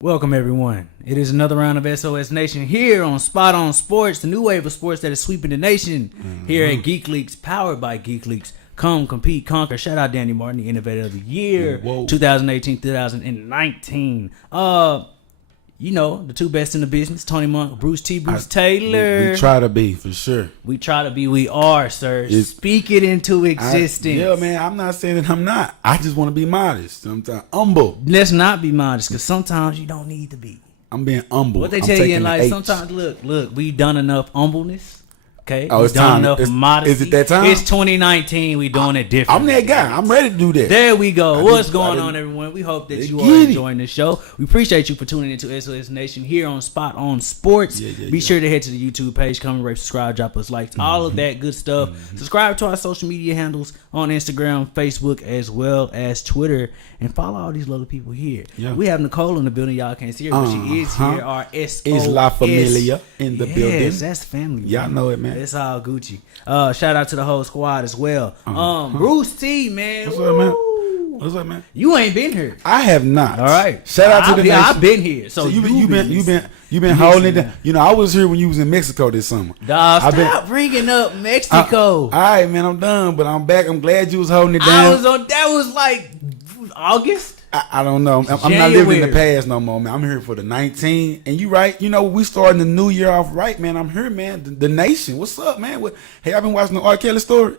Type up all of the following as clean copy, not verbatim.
Welcome, everyone. It is another round of SOS Nation here on Spot On Sports, the new wave of sports that is sweeping the nation here at Geek Leaks, powered by Geek Leaks. Come, compete, conquer. Shout out Danny Martin, the Innovator of the Year, 2018-2019. You know, the two best in the business, Tony Monk, Bruce Taylor. We try to be, for sure. We try to be, we are, sir. Speak it into existence. Yeah, man, I'm not saying that I'm not. I just want to be modest. Sometimes humble. Let's not be modest, because sometimes you don't need to be. I'm being humble. What they tell you in life, sometimes, look, we done enough humbleness. Okay. Oh, it's done time. Enough modesty. Is it that time? It's 2019. We doing it different. I'm that guy. I'm ready to do that. There we go. What's going on, everyone? We hope that you are enjoying the show. We appreciate you for tuning into SOS Nation here on Spot On Sports. Be sure to head to the YouTube page, comment, rate, subscribe, drop us likes, all of that good stuff. Subscribe to our social media handles on Instagram, Facebook, as well as Twitter, and follow all these little people here. We have Nicole in the building. Y'all can't see her, but she is here. Our SOS is La Familia in the building. Yes, that's family. Y'all know it, man. It's all Gucci. Shout out to the whole squad as well. Bruce T, man. What's up, man? What's up, man? You ain't been here. I have not. All right. Shout out to the nation. I've been here. So you've been holding it down. You know, I was here when you was in Mexico this summer. Dawg, stop bringing up Mexico. All right, man, I'm done, but I'm back. I'm glad you was holding it down. That was like August. I don't know. I'm not living in the past no more, man. I'm here for the 19. And you right. You know, we starting the new year off right, man. I'm here, man. The nation. What's up, man? Hey, I've been watching the R. Kelly story.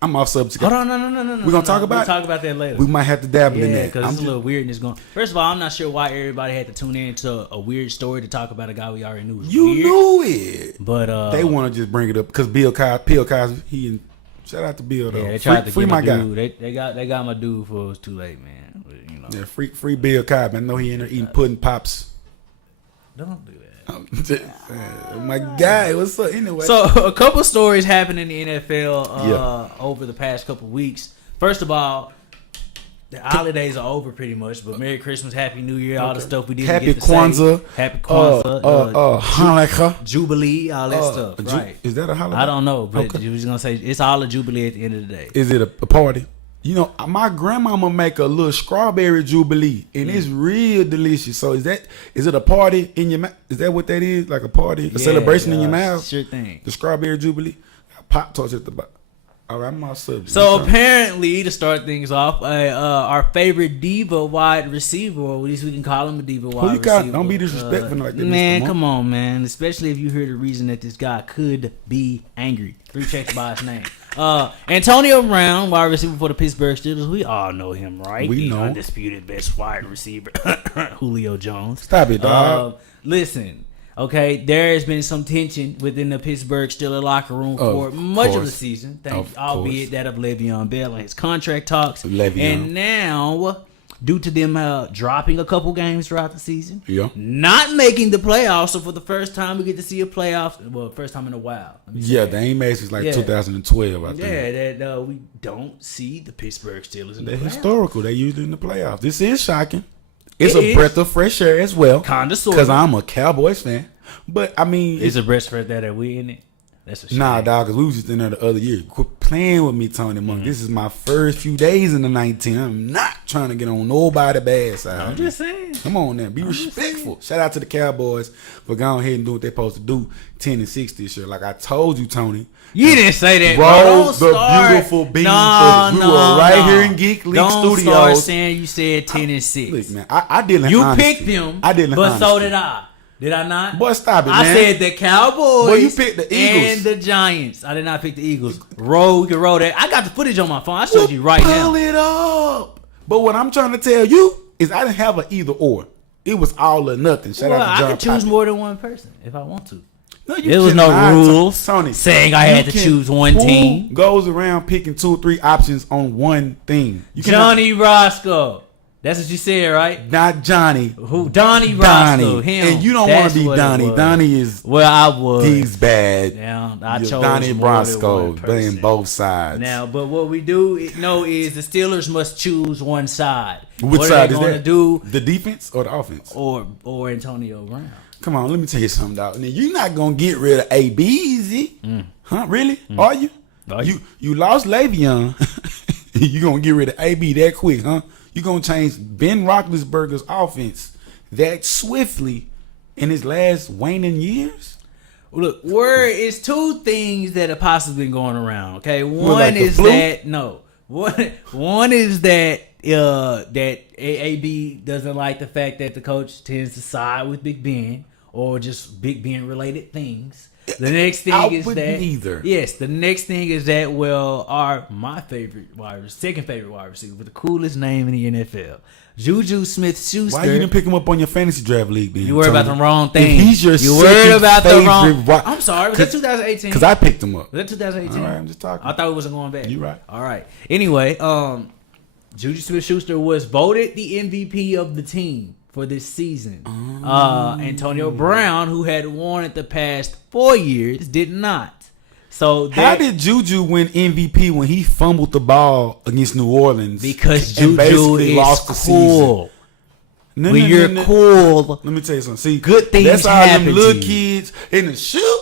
I'm off subject. Hold on, no. We're going to talk about it? We'll talk about that later. We might have to dabble in that. Because it's a little weirdness going. First of all, I'm not sure why everybody had to tune in to a weird story to talk about a guy we already knew was weird. You knew it. But they want to just bring it up because Bill Cosby, shout out to Bill, though. Yeah, they tried to free my guy. They got my dude before it was too late, man. But, you know. Yeah, free Bill Cosby. I know he in there eating pudding pops. Don't do that. Oh my guy, what's up? Anyway, so a couple stories happened in the NFL over the past couple weeks. First of all, the holidays are over pretty much, but Merry Christmas, Happy New Year, all the stuff we didn't get to Kwanzaa. say. Happy Kwanzaa, Hanukkah, Jubilee, all that stuff. Right? Is that a holiday? I don't know, but you was gonna say it's all a Jubilee at the end of the day. Is it a party? You know, my grandmama make a little strawberry jubilee, and it's real delicious. So is it a party in your mouth? Is that what that is? Like a party, a celebration in your mouth? Sure thing. The strawberry jubilee. Pop Tarts at the bottom. All right, I'm all subject. So apparently, to start things off, our favorite diva wide receiver, or at least we can call him a diva wide receiver. Don't be disrespectful like that, man. Come on, man. Especially if you hear the reason that this guy could be angry. 3 checks by his name. Antonio Brown, wide receiver for the Pittsburgh Steelers. We all know him, right? We know. Undisputed best wide receiver, Julio Jones. Stop it, dog. Listen. Okay, there has been some tension within the Pittsburgh Steelers locker room for much of the season, albeit that of Le'Veon Bell and his contract talks. And now, due to them dropping a couple games throughout the season, not making the playoffs, so for the first time we get to see a playoff, first time in a while. They ain't made since 2012, I think. Yeah, that we don't see the Pittsburgh Steelers in the playoffs. They're historical. They usually in the playoffs. This is shocking. It's a breath of fresh air as well. Kinda, sort of. Because I'm a Cowboys fan. But, I mean... It's a breath of fresh air that we in it. That's a shame. Nah, dog, because we was just in there the other year. Quit playing with me, Tony Monk. This is my first few days in the 19. I'm not trying to get on nobody's bad side. I'm just saying. Come on now. Be respectful. Shout out to the Cowboys for going ahead and doing what they're supposed to do. 10-6 this year. Like I told you, Tony. You didn't say that. Roll the beautiful bean footage. We were right here in Geek League Studios. Don't start saying you said 10-6. Look, man, I did. You picked them. I did, but so did I. Did I not? Boy, stop it, man. I said the Cowboys. Boy, you picked the Eagles and the Giants. I did not pick the Eagles. We can roll that. I got the footage on my phone. I showed you right now. Pull it up. But what I'm trying to tell you is I didn't have an either or. It was all or nothing. Shout out to John I could choose more than one person if I want to. No, there was no rules Tony, saying I had to choose one team. Who goes around picking 2 or 3 options on one thing? Johnny Roscoe. That's what you said, right? Not Johnny. Who? Donnie Roscoe. Him. And you don't want to be Donnie. Donnie is. Well, I was. He's bad. Now I chose Donnie Roscoe playing both sides. Now, but what we do know is the Steelers must choose one side. Which what side are they is that? Do the defense or the offense? Or Antonio Brown. Come on, let me tell you something, dog. Now, you're not gonna get rid of AB, huh? Really? Are you? You lost Le'Veon. You gonna get rid of AB that quick, huh? You gonna change Ben Roethlisberger's offense that swiftly in his last waning years? Look, word is two things that have possibly been going around. Okay, one like is that one is that that AB doesn't like the fact that the coach tends to side with Big Ben or just Big Ben related things. The next thing is that neither. Yes, the next thing is that my favorite second favorite wide receiver with the coolest name in the NFL, Juju Smith-Schuster. Why you didn't pick him up on your fantasy draft league? Ben? You worried about the wrong thing. If he's your you worried about the wrong. Wide, I'm sorry. Was that 2018? Because I picked him up. Was that 2018? All right, I'm just talking. I thought it wasn't going back. You right. All right. Anyway, Juju Smith-Schuster was voted the MVP of the team for this season. Antonio Brown, who had won it the past 4 years, did not. So how did Juju win MVP when he fumbled the ball against New Orleans? Because Juju is lost the cool. When you're cool, let me tell you something. See, good things that's how happen them to little you. kids in the shoot.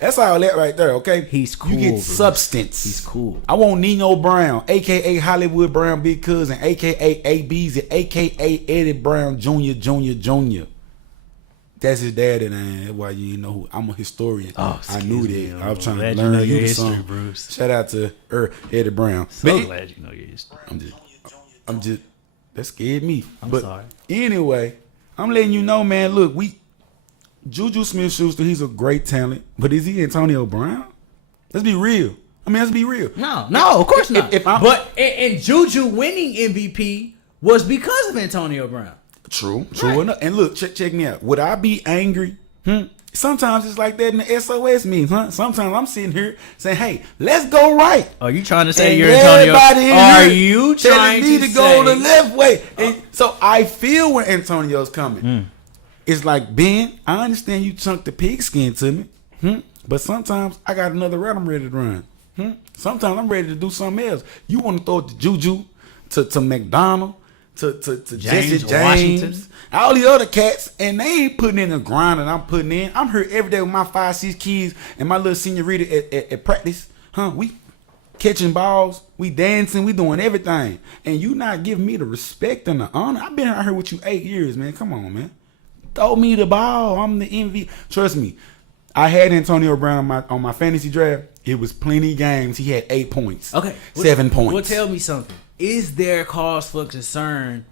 That's all that right there. Okay, he's cool. You get bro. substance. He's cool. I want Nino Brown, aka Hollywood Brown, big cousin, aka AB's, aka Eddie Brown Jr. That's his daddy, man. That's why you know who I'm a historian. Oh, I knew that. I was trying to glad learn you know your the history, song. Bruce. Shout out to Eddie Brown. So glad you know your history. I'm just that scared me. I'm but sorry. Anyway, I'm letting you know, man. Look, Juju Smith-Schuster, he's a great talent, but is he Antonio Brown? Let's be real. Let's be real. No, of course not. And Juju winning MVP was because of Antonio Brown. True Right. enough. And look, check me out. Would I be angry? Sometimes it's like that in the SOS meetings, huh? Sometimes I'm sitting here saying, "Hey, let's go right." Are you trying to say and you're Antonio? Are you trying to go the left way? And so I feel where Antonio's coming. It's like, Ben, I understand you chunked the pigskin to me, but sometimes I got another route I'm ready to run. Sometimes I'm ready to do something else. You want to throw it to Juju, to McDonald, to Jesse James, Washington, all the other cats, and they ain't putting in the grind that I'm putting in. I'm here every day with my 5-6 kids and my little senorita at practice. We catching balls, we dancing, we doing everything, and you not giving me the respect and the honor. I've been out here with you 8 years, man. Come on, man. Throw me the ball. I'm the MVP. Trust me. I had Antonio Brown on my fantasy draft. It was plenty games. He had 8 points. Okay. 7 points. Well, tell me something. Is there cause for concern?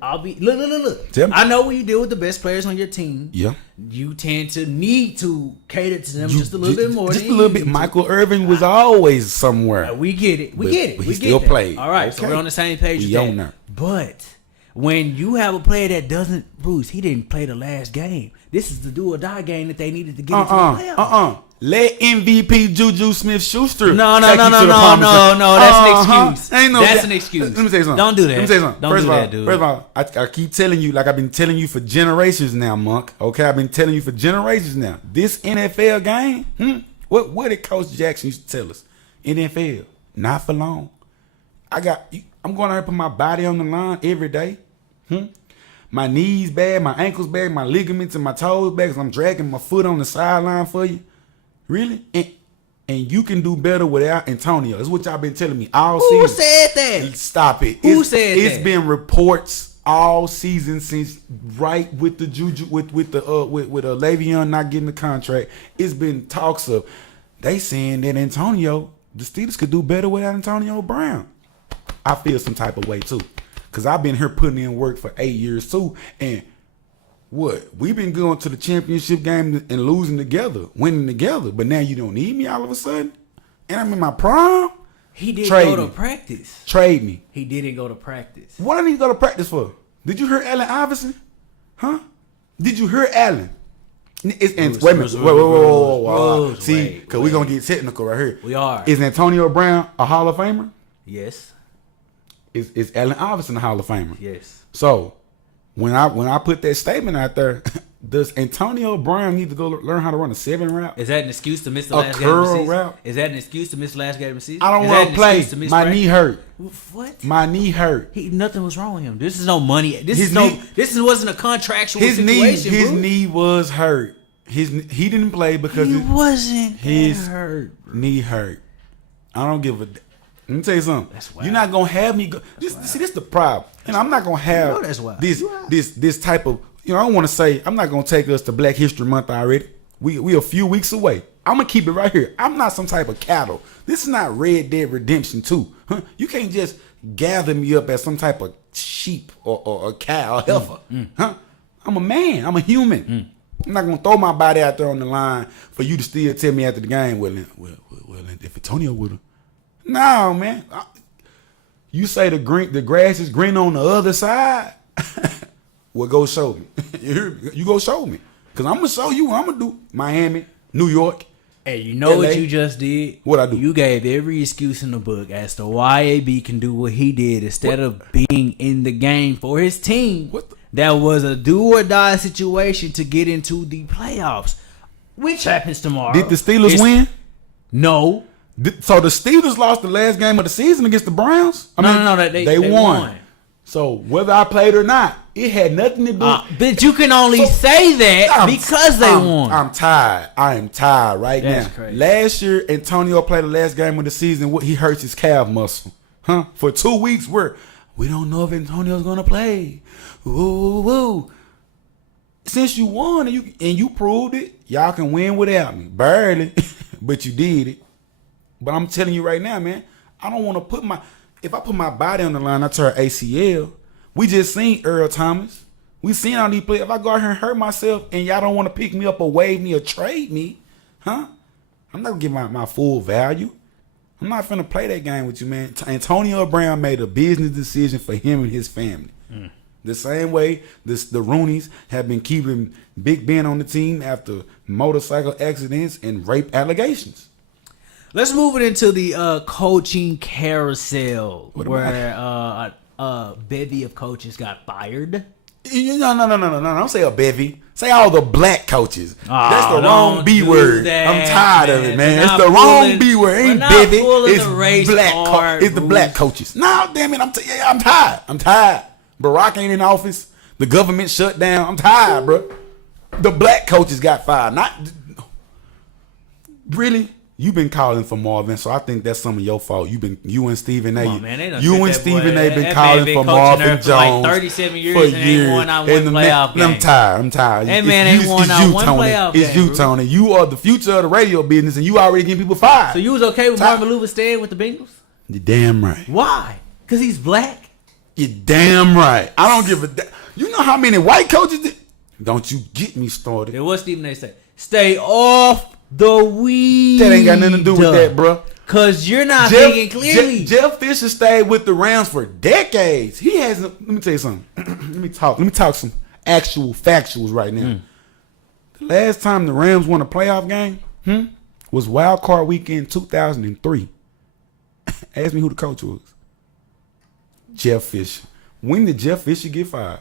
Look. Tell me. I know when you deal with the best players on your team, Yeah. you tend to need to cater to them just a little bit more. Just a little bit. Michael Irvin was always somewhere. We get it. We get it. But we he still get played. All right. Okay. So we're on the same page. We on there. But when you have a player that doesn't, Bruce, he didn't play the last game. This is the do or die game that they needed to get into the playoffs. Let MVP Juju Smith-Schuster. No. That's an excuse. That's an excuse. Let me say something. Don't do that. Let me say something. Don't do that, dude. First of all, I keep telling you, like I've been telling you for generations now, Monk. Okay, I've been telling you for generations now. This NFL game, what did Coach Jackson used to tell us? NFL, not for long. I'm going out here to put my body on the line every day. My knees bad, my ankles bad, my ligaments and my toes bad because I'm dragging my foot on the sideline for you. Really? And you can do better without Antonio. That's what y'all been telling me all season. Who said that? Stop it. Who said that? It's been reports all season since right with the Juju with Le'Veon not getting the contract. It's been talks of they saying that Antonio, the Steelers could do better without Antonio Brown. I feel some type of way too. Cause I've been here putting in work for 8 years too. And we've been going to the championship game and losing together, winning together. But now you don't need me all of a sudden? And I'm in my prime? He didn't go to practice. Trade me. He didn't go to practice. What did he go to practice for? Did you hear Allen Iverson? Did you hear Allen? Wait a minute. Whoa. See, because we're going to get technical right here. We are. Is Antonio Brown a Hall of Famer? Yes. Is Allen Iverson a Hall of Famer? Yes. So, when I put that statement out there, does Antonio Brown need to go learn how to run a 7 route? Is that an excuse to miss the last game of the season? Route? Is that an excuse to miss the last game of the season? I don't want to play. My knee hurt. What? My knee hurt. Nothing was wrong with him. This is no money. This wasn't a contractual situation. His knee was hurt. He didn't play because his hurt. Knee hurt. I don't give a. Let me tell you something. You're not gonna have me go. See, this the problem, and I'm not gonna have this type of. I don't want to say I'm not gonna take us to Black History Month already. We a few weeks away. I'm gonna keep it right here. I'm not some type of cattle. This is not Red Dead Redemption 2. Huh? You can't just gather me up as some type of sheep or a cow or heifer. Huh? I'm a man. I'm a human. I'm not gonna throw my body out there on the line for you to still tell me after the game. Well, if Antonio would have. No, man. You say the grass is green on the other side. Well, go show me. You go show me, cause I'm gonna show you what I'm gonna do. Miami, New York. Hey, you know LA. What you just did? What I do? You gave every excuse in the book as to why AB can do what he did instead of being in the game for his team. That was a do or die situation to get into the playoffs, which happens tomorrow. Did the Steelers win? No. So the Steelers lost the last game of the season against the Browns? No, they won. So whether I played or not, it had nothing to do. But you can only say that because they won. I'm tired. I am tired right That's now. Crazy. Last year, Antonio played the last game of the season. He hurts his calf muscle. For 2 weeks, we don't know if Antonio's gonna play. Woo. Since you won and you proved it, y'all can win without me. Barely, but you did it. But I'm telling you right now, man, I don't want to if I put my body on the line, I tear ACL. We just seen Earl Thomas. We seen all these players. If I go out here and hurt myself and y'all don't want to pick me up or waive me or trade me, I'm not going to give my full value. I'm not finna play that game with you, man. Antonio Brown made a business decision for him and his family. The same way the Rooneys have been keeping Big Ben on the team after motorcycle accidents and rape allegations. Let's move it into the coaching carousel where a bevy of coaches got fired. No. Don't say a bevy. Say all the black coaches. That's the wrong B word. I'm tired of it, man. It's the wrong B word. It ain't bevy. It's black. It's the black coaches. No, damn it. I'm tired. I'm tired. Barack ain't in office. The government shut down. I'm tired, bro. The black coaches got fired. Not really. You've been calling for Marvin, so I think that's some of your fault. You and Stephen A. You and Stephen A. been calling for Marvin Jones for like 37 years and ain't won out one playoff game. I'm tired. That man ain't won out one playoff game. It's you, Tony. You are the future of the radio business, and you already getting people fired. So you was okay with Marvin Lewis staying with the Bengals? You're damn right. Why? Because he's black? You're damn right. I don't give a damn. You know how many white coaches did? Don't you get me started. Then what Stephen A. say? Stay off the weed. That ain't got nothing to do with that, bro. Cause you're not thinking clearly. Jeff Fisher stayed with the Rams for decades. He hasn't. Let me tell you something. Let me talk some actual factuals right now. The last time the Rams won a playoff game was Wild Card Weekend 2003. Ask me who the coach was. Jeff Fisher. When did Jeff Fisher get fired?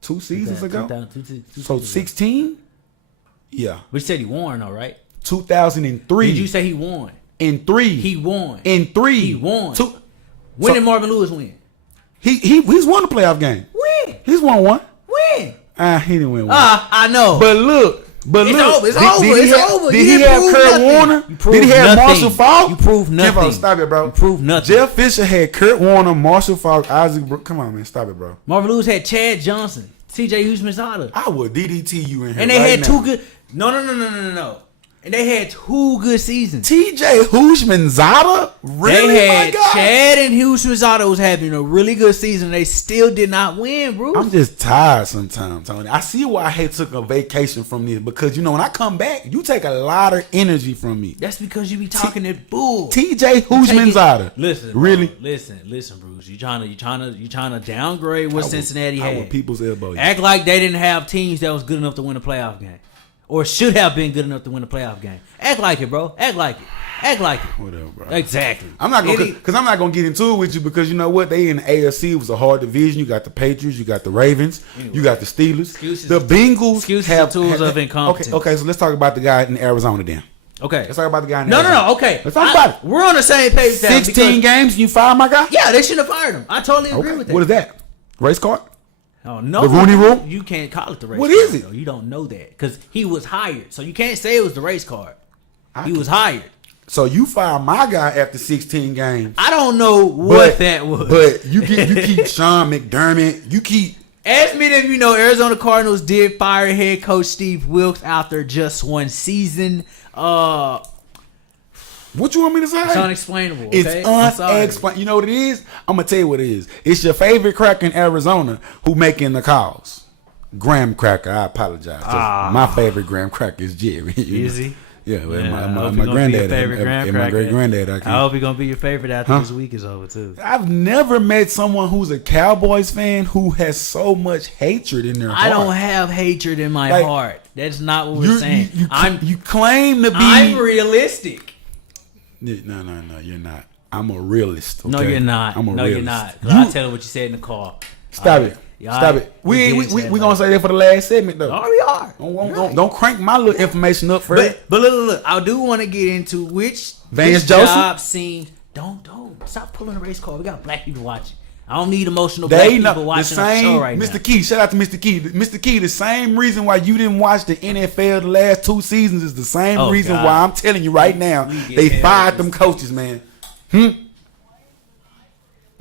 2 seasons ago. So 16. Yeah. But you said he won, though, right? 2003. Did you say he won? In 3. He won. In 3. He won. When did Marvin Lewis win? He's won a playoff game. When? He's won one. When? He didn't win one. I know. But look. It's over. Did he have Kurt Warner? Did he have Marshall Faulk? You proved nothing. Stop it, bro. You proved nothing. Jeff Fisher had Kurt Warner, Marshall Faulk, Isaac Brooks. Come on, man. Stop it, bro. Marvin Lewis had Chad Johnson, TJ Hughes-Mazada. I would DDT you in here. And they had two good. No. And they had 2 good seasons. TJ Hughes-Mazada? Really? They had Chad and Hughes-Mazada was having a really good season. They still did not win, bro. I'm just tired sometimes, Tony. I see why I took a vacation from this because, when I come back, you take a lot of energy from me. That's because you be talking that bull. TJ Hughes-Mazada. Listen, really? Bro, listen, Bruce. You trying to downgrade what Cincinnati had. I would people's elbow. Act like they didn't have teams that was good enough to win a playoff game. Or should have been good enough to win a playoff game. Act like it, bro. Act like it. Whatever, bro. Exactly. I'm not gonna get into it with you because you know what? They in the AFC. It was a hard division. You got the Patriots. You got the Ravens. Anyway, you got the Steelers. The Bengals have tools of incompetence. Okay. So let's talk about the guy in Arizona then. Okay. Let's talk about the guy in Arizona. No. Okay. Let's talk about it. We're on the same page. 16 games. You fire my guy? Yeah, they should have fired him. I totally agree with that. What is that? Race card? Oh, no. The Rooney Rule? You can't call it the race card. What is it? Though. You don't know that because he was hired. So you can't say it was the race card. He was hired. So you fired my guy after 16 games. I don't know what that was. But you keep Sean McDermott. You keep. As many of you know, Arizona Cardinals did fire head coach Steve Wilkes after just one season. What you want me to say? It's unexplainable. Okay? It's unexplainable. You know what it is? I'm gonna tell you what it is. It's your favorite cracker in Arizona who making the calls. Graham Cracker. I apologize. My favorite Graham Cracker is Jerry. Is he? Yeah, my granddad and my great granddad. I hope he's gonna be your favorite after this week is over too. I've never met someone who's a Cowboys fan who has so much hatred in their heart. I don't have hatred in my heart. That's not what we're saying. You claim to be. I'm realistic. No, you're not. I'm a realist. Okay? No, you're not. I'm a realist. You're not. I'll tell you what you said in the car. Stop it. Stop it. We gonna say that for the last segment though. Oh, we are. Don't crank my little information up first. But look, I do want to get into which Vance job seems. Don't stop pulling the race car. We got black people watching. I don't need emotional black people watching the show right now. Mr. Key, shout out to Mr. Key. Mr. Key, the same reason why you didn't watch the NFL the last 2 seasons is the same reason why I'm telling you right now they fired them coaches, man.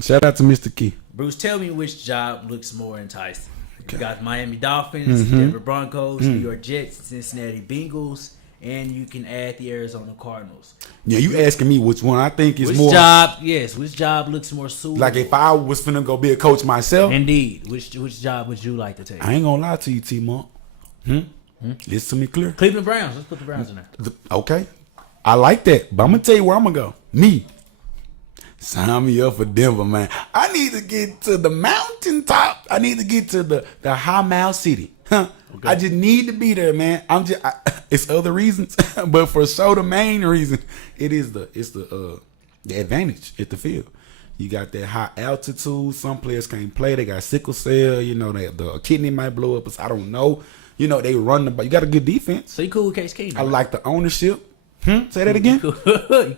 Shout out to Mr. Key. Bruce, tell me which job looks more enticing. Okay. You got Miami Dolphins, Denver Broncos, New York Jets, Cincinnati Bengals, and you can add the Arizona Cardinals. Yeah, you asking me which one I think is more. Which job looks more suitable? Like if I was finna go be a coach myself. Indeed. Which job would you like to take? I ain't gonna lie to you, T-Monk. Listen to me clear. Cleveland Browns. Let's put the Browns in there. Okay. I like that. But I'm gonna tell you where I'm gonna go. Me. Sign me up for Denver, man. I need to get to the mountaintop. I need to get to the high mile city. Okay. I just need to be there, man. It's other reasons, but for sure the main reason it's the advantage at the field. You got that high altitude. Some players can't play. They got sickle cell. You know, the kidney might blow up. I don't know. You know, they run the ball. You got a good defense. So you cool with Case Keenum? I like the ownership. Say that again. You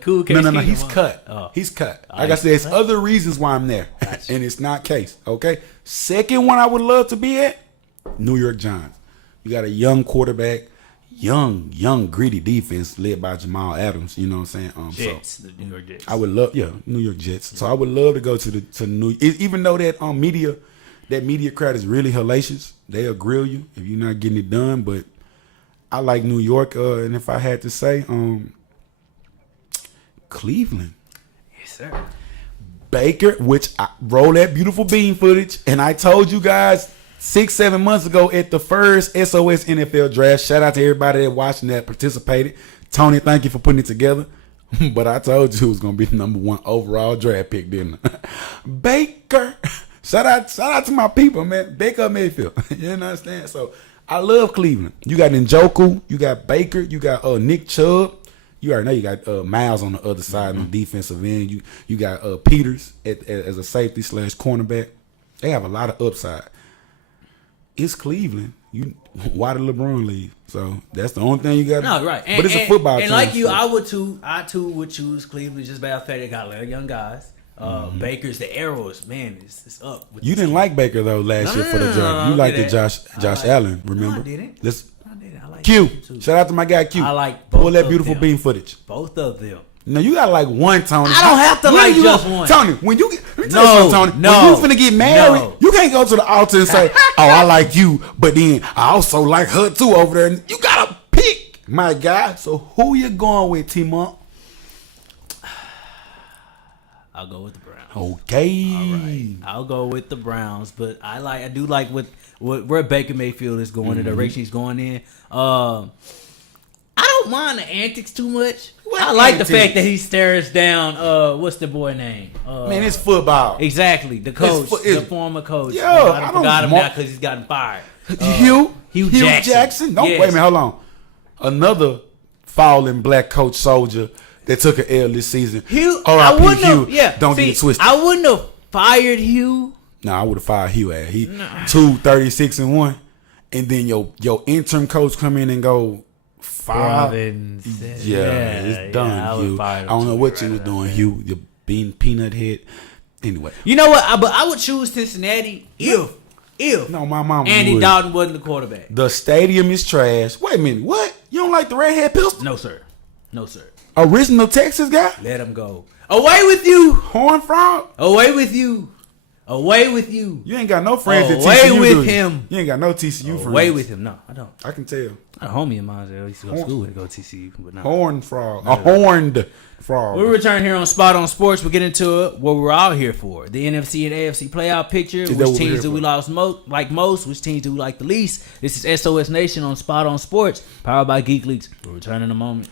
cool with Case No. Keenum? He's cut. He's cut. Like I said, there's other reasons why I'm there, and it's not Case. Okay. Second one I would love to be at, New York Giants. You got a young quarterback, young gritty defense led by Jamal Adams. You know what I'm saying? Jets, the New York Jets. I would love, New York Jets. So I would love to go to New. Even though that media crowd is really hellacious, they'll grill you if you're not getting it done. But I like New York, and if I had to say, Cleveland. Yes, sir. Baker, which I roll that beautiful bean footage, and I told you guys 6-7 months ago at the first SOS NFL draft. Shout out to everybody that watching that participated. Tony, thank you for putting it together. But I told you it was gonna be the number 1 overall draft pick, didn't I? Baker. Shout out to my people, man. Baker Mayfield. You understand? So I love Cleveland. You got Njoku, you got Baker, you got Nick Chubb. You already know you got Miles on the other side on the defensive end. You got Peters as a safety / cornerback. They have a lot of upside. It's Cleveland. Why did LeBron leave? So that's the only thing you got. No, right. But it's a football team. And like you, so. I too would choose Cleveland just by the fact they got a lot of young guys. Baker's the arrows, man. It's up. You didn't like Baker though last year for the job. You liked Josh Allen. Remember? No, I didn't. I like Q. Shout out to my guy Q. I like both. Pull that beautiful beam footage. Both of them. No, you got like one, Tony. I don't have to like just one. Tony, when you get, let me tell you something, Tony. When you finna get married, you can't go to the altar and say, "Oh, I like you," but then I also like her too over there. And you gotta pick, my guy. So who you going with, T-Monk? I'll go with the Browns. Okay. All right. I'll go with the Browns, but I do like where Baker Mayfield is going, the direction he's going in. I don't mind the antics too much. I like the fact that he stares down. What's the boy name? Man, it's football. Exactly, the coach, the former coach. Yo, I forgot him now because he's gotten fired. Hugh Jackson. Don't wait a minute. Hold on. Another fallen black coach soldier that took an L this season. I wouldn't have. Yeah, don't get it twisted. I wouldn't have fired Hugh. No, I would have fired Hugh. He 2-36-1, and then your interim coach come in and go 5. It's done, Hugh. I don't know what you was doing, Hugh. You're being peanut head. Anyway, you know what? But I would choose Cincinnati if no, my mama Andy would. Dalton wasn't the quarterback. The stadium is trash. Wait a minute, what? You don't like the redhead pistol? No, sir. Original Texas guy? Let him go. Away with you. Horn Frog? Away with you. Away with you. You ain't got no friends at TCU. Away with him. You ain't got no TCU friends. Away with him. No, I don't. I can tell. A homie of mine that used to go to school with go TCU, but not. Horn Frog. A horned frog. We return here on Spot on Sports. We'll get into it. What we're out here for. The NFC and AFC playoff picture. Which teams do we like most? Which teams do we like the least? This is SOS Nation on Spot on Sports. Powered by GEEKLETES. We'll return in a moment.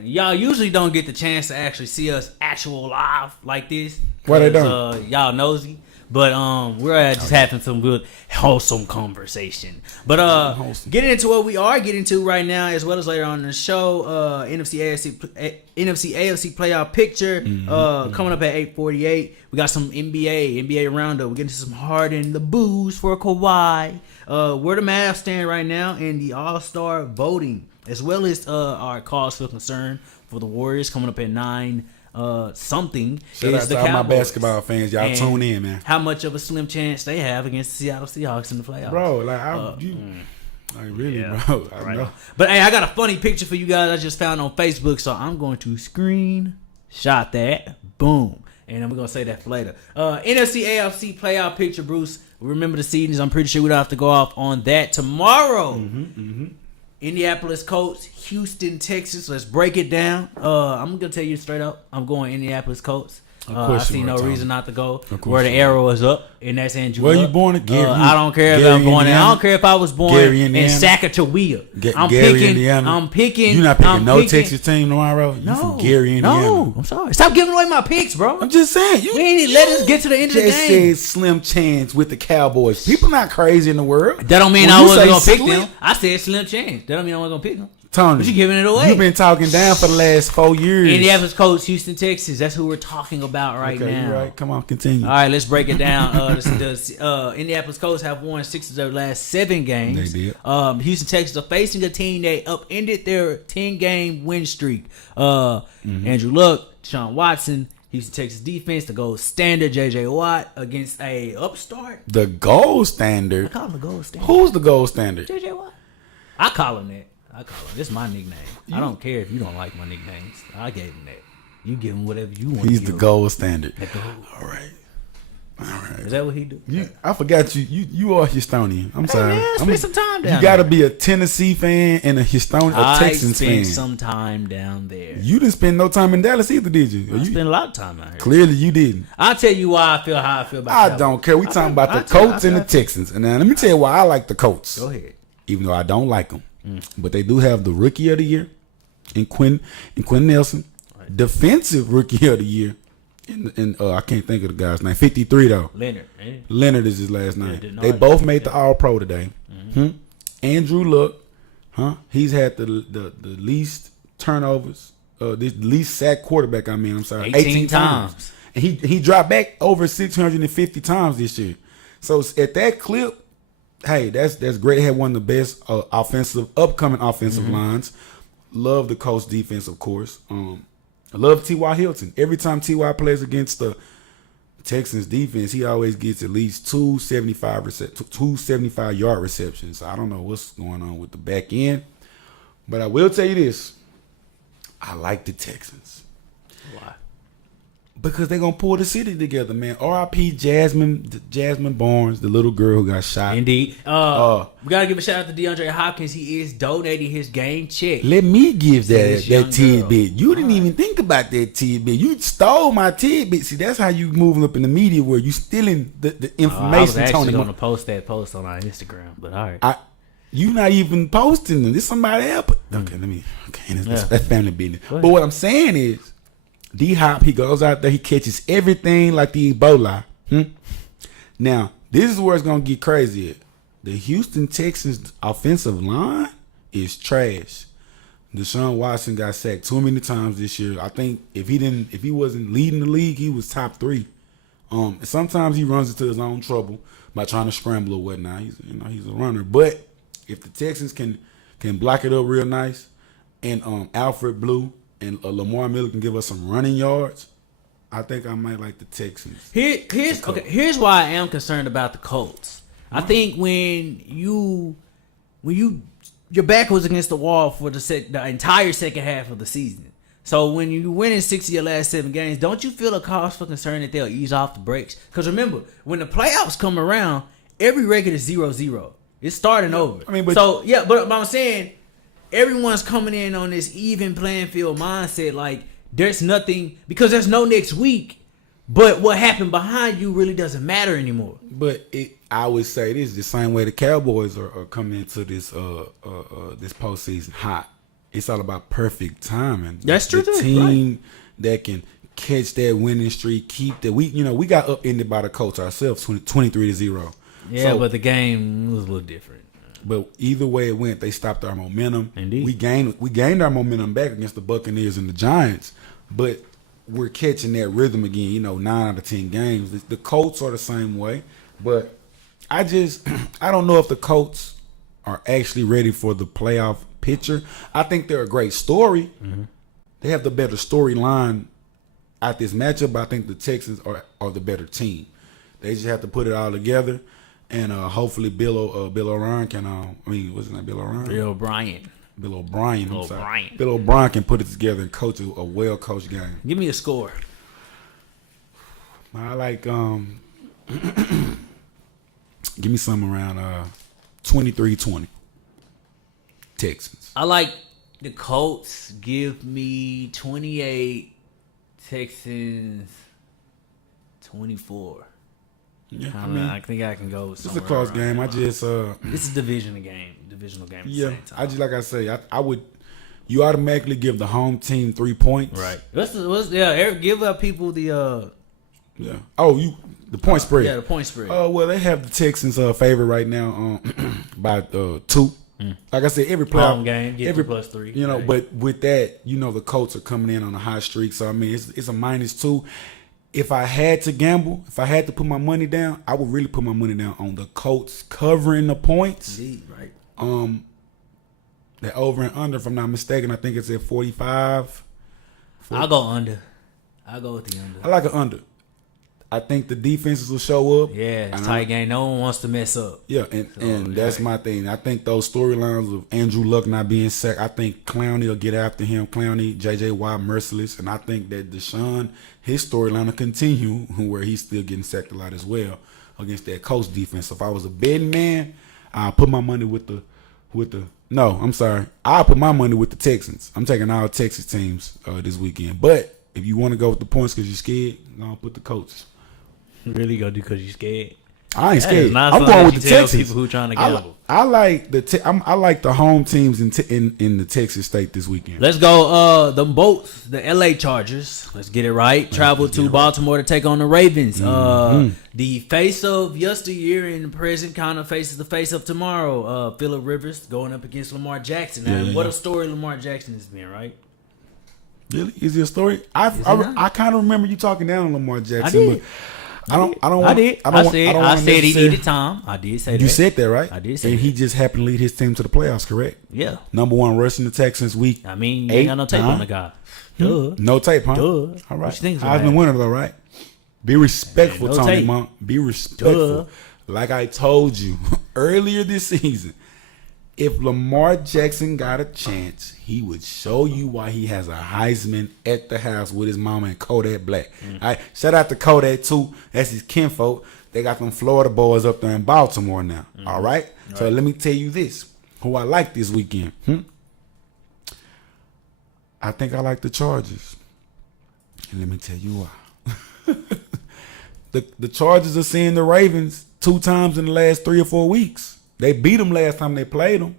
Y'all usually don't get the chance to actually see us actual live like this. Why they don't? Y'all nosy. But we're just having some good wholesome conversation. But getting into what we are getting to right now, as well as later on in the show, NFC AFC playoff picture coming up at 8:48. We got some NBA roundup. We're getting to some Harden, the booze for Kawhi. Where the Mavs stand right now in the All-Star voting, as well as our cause for concern for the Warriors coming up at 9 something Shout is out the to all Cowboys. my basketball fans. Y'all tune in, man. How much of a slim chance they have against the Seattle Seahawks in the playoffs, bro? Like really, bro. I know. But hey, I got a funny picture for you guys. I just found on Facebook, so I'm going to screenshot that. Boom. And I'm going to say that for later. NFC AFC playoff picture, Bruce. Remember the seedings. I'm pretty sure we don't have to go off on that tomorrow. Indianapolis Colts, Houston, Texas. Let's break it down. I'm going to tell you straight up. I'm going Indianapolis Colts. I see no reason not to go where the arrow is up, and that's Andrew. Where you born? I don't care if I'm born. I don't care if I was born in Sacagawea. I'm picking. You're not picking no Texas team tomorrow. You from Gary, Indiana? No, I'm sorry. Stop giving away my picks, bro. I'm just saying. We ain't let us get to the end of the game. Just said slim chance with the Cowboys. People not crazy in the world. That don't mean I wasn't gonna pick them. I said slim chance. That don't mean I wasn't gonna pick them. Tony, but you giving it away. You've been talking down for the last 4 years. Indianapolis Colts, Houston, Texas. That's who we're talking about right now. You're right. Come on, continue. All right, let's break it down. The Indianapolis Colts have won 6 of their last 7 games. They did. Houston, Texas are facing a team that upended their 10-game win streak. Andrew Luck, Deshaun Watson, Houston, Texas defense, the gold standard, J.J. Watt against a upstart. The gold standard? I call him the gold standard. Who's the gold standard? J.J. Watt. I call him that. This is my nickname. I don't care if you don't like my nicknames. I gave him that. You give him whatever you want. He's the gold standard. All right. Is that what he do? I forgot you. You are Houstonian. I'm sorry. Man, spend some time down. You got to be a Tennessee fan and a Texans fan. I spent some time down there. You didn't spend no time in Dallas either, did you? I spent a lot of time out here. Clearly, you didn't. I'll tell you why I feel how I feel about. I don't care. We talking about the Colts and the Texans, and now let me tell you why I like the Colts. Go ahead. Even though I don't like them. But they do have the rookie of the year in Quinn Nelson, right. Defensive rookie of the year, and I can't think of the guy's name. 53 though. Leonard is his last name. They both made the All Pro today. Andrew Luck, he's had the least turnovers, the least sack quarterback. I'm sorry, 18 times, and he dropped back over 650 times this year. So at that clip. Hey, that's great. They have one of the best upcoming offensive lines. Love the Colts defense, of course. I love T.Y. Hilton. Every time T.Y. plays against the Texans defense, he always gets at least 275-yard receptions. I don't know what's going on with the back end, but I will tell you this: I like the Texans. Why? Because they're going to pull the city together, man. R.I.P. Jasmine Barnes, the little girl who got shot. Indeed. We got to give a shout out to DeAndre Hopkins. He is donating his game check. Let me give that tidbit. You didn't even think about that tidbit. You stole my tidbit. See, that's how you moving up in the media where you stealing the information. I was actually going to post that post on our Instagram, but all right. You not even posting them. This somebody else. Okay, that's family business. But what I'm saying is, D-Hop, he goes out there, he catches everything like the Ebola. Now, this is where it's going to get crazy at. The Houston Texans offensive line is trash. Deshaun Watson got sacked too many times this year. I think if he wasn't leading the league, he was top 3. Sometimes he runs into his own trouble by trying to scramble or whatnot. He's a runner. But if the Texans can block it up real nice, and Alfred Blue and Lamar Miller can give us some running yards, I think I might like the Texans. Here's why I am concerned about the Colts. I think when your back was against the wall for the entire second half of the season. So when you win in 6 of your last 7 games, don't you feel a cause for concern that they'll ease off the brakes? Because remember, when the playoffs come around, every record is 0-0. It's starting over. But I'm saying, everyone's coming in on this even playing field mindset. Like, there's nothing, because there's no next week, but what happened behind you really doesn't matter anymore. But I would say this the same way the Cowboys are coming into this this postseason hot. It's all about perfect timing. That's true. The team that can catch that winning streak, keep that. We got upended by the Colts ourselves, 23-0. Yeah, but the game was a little different. But either way it went, they stopped our momentum. Indeed. We gained our momentum back against the Buccaneers and the Giants, but we're catching that rhythm again. 9 out of 10 games. The Colts are the same way, but I don't know if the Colts are actually ready for the playoff picture. I think they're a great story. Mm-hmm. They have the better storyline at this matchup, I think the Texans are the better team. They just have to put it all together, and hopefully Bill O'Brien can. What's his name? Bill O'Brien. Bill O'Brien. Bill O'Brien can put it together and coach a well-coached game. Give me a score. I like give me something around 23-20. Texans. I like the Colts. Give me 28. Texans 24. Yeah, I think I can go. It's a close game. I just this is divisional game. At the same time. I just like I say, I would. You automatically give the home team 3 points. Right. Eric, give up people the yeah. Oh, the point spread. Yeah, the point spread. Oh, well, they have the Texans favorite right now by 2. Like I said, every playoff home game, get every +3. You know, but with that, the Colts are coming in on a high streak. So I mean, it's a -2. If I had to gamble, if I had to put my money down, I would really put my money down on the Colts covering the points. Indeed, right. The over and under, if I'm not mistaken, I think it's at 45. I'll go under. I'll go with the under. I like an under. I think the defenses will show up. Yeah, it's tight game. No one wants to mess up. Yeah, and that's my thing. I think those storylines of Andrew Luck not being sacked, I think Clowney will get after him. Clowney, J.J. Watt, merciless. And I think that Deshaun, his storyline will continue where he's still getting sacked a lot as well against that Colts defense. So if I was a betting man, I'll put my money with the no, I'm sorry. I'll put my money with the Texans. I'm taking all Texas teams this weekend. But if you want to go with the points because you're scared, I'll put the Colts. Really gonna do because you scared? I ain't scared. I'm going with the Texans. People who trying to gamble. I like the home teams in the Texas state this weekend. Let's go. The boats, the LA Chargers. Let's get it right. Travel to Baltimore to take on the Ravens. The face of yesteryear and the present kind of faces the face of tomorrow. Phillip Rivers going up against Lamar Jackson. What a story Lamar Jackson has been, right? Really? Is it a story? I kind of remember you talking down on Lamar Jackson. I did. I said he needed time. I did say that. You said that, right? I did say and that. he just happened to lead his team to the playoffs, correct? Yeah. Number 1 rushing the Texans week. I mean, you ain't got no tape on the guy. Duh. No tape, huh? Duh. All right. What you think Heisman winner, though, right? Be respectful, Tony Monk. Be respectful. Duh. Like I told you earlier this season, if Lamar Jackson got a chance, he would show you why he has a Heisman at the house with his mama and Kodak Black. All right, shout out to Kodak too. That's his kinfolk. They got them Florida boys up there in Baltimore now. All right? So let me tell you this: who I like this weekend. I think I like the Chargers, and let me tell you why. The Chargers are seeing the Ravens 2 times in the last 3 or 4 weeks. They beat them last time they played them.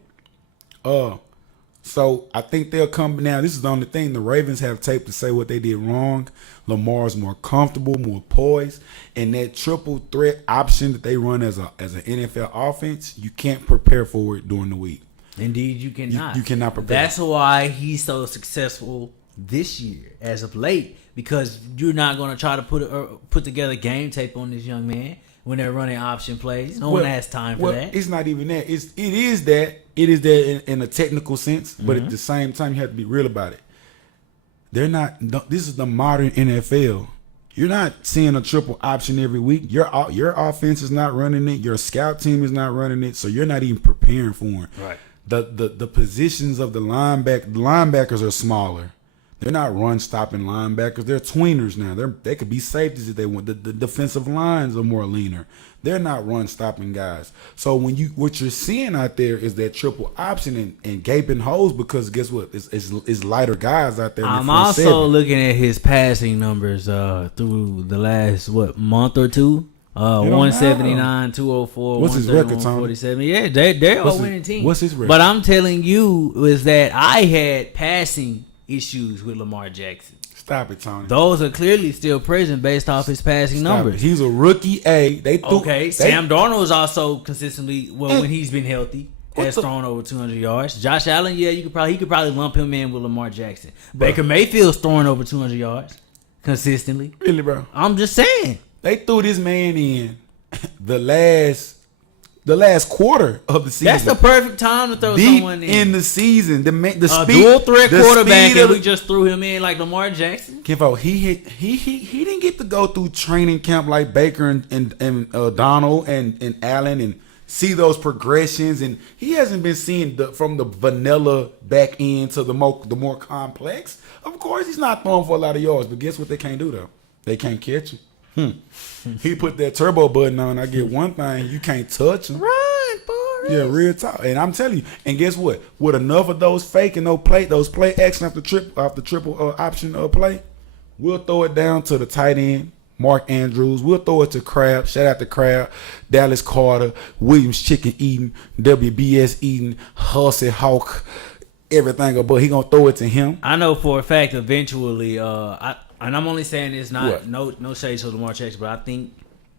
So I think they'll come. Now, this is the only thing. The Ravens have tape to say what they did wrong. Lamar's more comfortable, more poised. And that triple threat option that they run as an NFL offense, you can't prepare for it during the week. Indeed, you cannot. You cannot prepare. That's why he's so successful this year as of late, because you're not going to try to put together game tape on this young man. When they're running option plays, no one has time for that. It's not even that. It is that in a technical sense, but at the same time, you have to be real about it. They're not. This is the modern NFL. You're not seeing a triple option every week. Your offense is not running it. Your scout team is not running it. So you're not even preparing for it. Right. The positions of the linebackers are smaller. They're not run-stopping linebackers. They're tweeners now. They could be safeties if they want. The defensive lines are more leaner. They're not run-stopping guys. So what you're seeing out there is that triple option and gaping holes, because guess what? It's lighter guys out there. I'm also looking at his passing numbers through the last month or two. 179, 204, what's his record, Tom? 147. Yeah, they're a winning team. What's his record? But I'm telling you is that I had passing issues with Lamar Jackson. Stop it, Tony. Those are clearly still present based off his passing numbers. He's a rookie. Sam Darnold is also consistently, when he's been healthy, has thrown over 200 yards. Josh Allen, he could probably lump him in with Lamar Jackson. Baker Mayfield's throwing over 200 yards consistently. Really, bro? I'm just saying. They threw this man in the last the last quarter of the season. That's the perfect time to throw someone in the season. The speed, dual threat quarterback, and we just threw him in like Lamar Jackson. Kimbo, he didn't get to go through training camp like Baker and Donald and Allen and see those progressions, and he hasn't been seeing from the vanilla back end to the more complex. Of course, he's not throwing for a lot of yards, but guess what they can't do though? They can't catch him. He put that turbo button on. I get one thing: you can't touch him. Run, Boris. Yeah, real talk. And I'm telling you. And guess what? With enough of those fake and those play action after triple option play, we'll throw it down to the tight end, Mark Andrews. We'll throw it to Crab. Shout out to Crab, Dallas Carter, Williams Chicken Eating, WBS Eating, Hussey Hawk, everything. But he gonna throw it to him. I know for a fact. Eventually, and I'm only saying this no shade to Lamar Jackson, but I think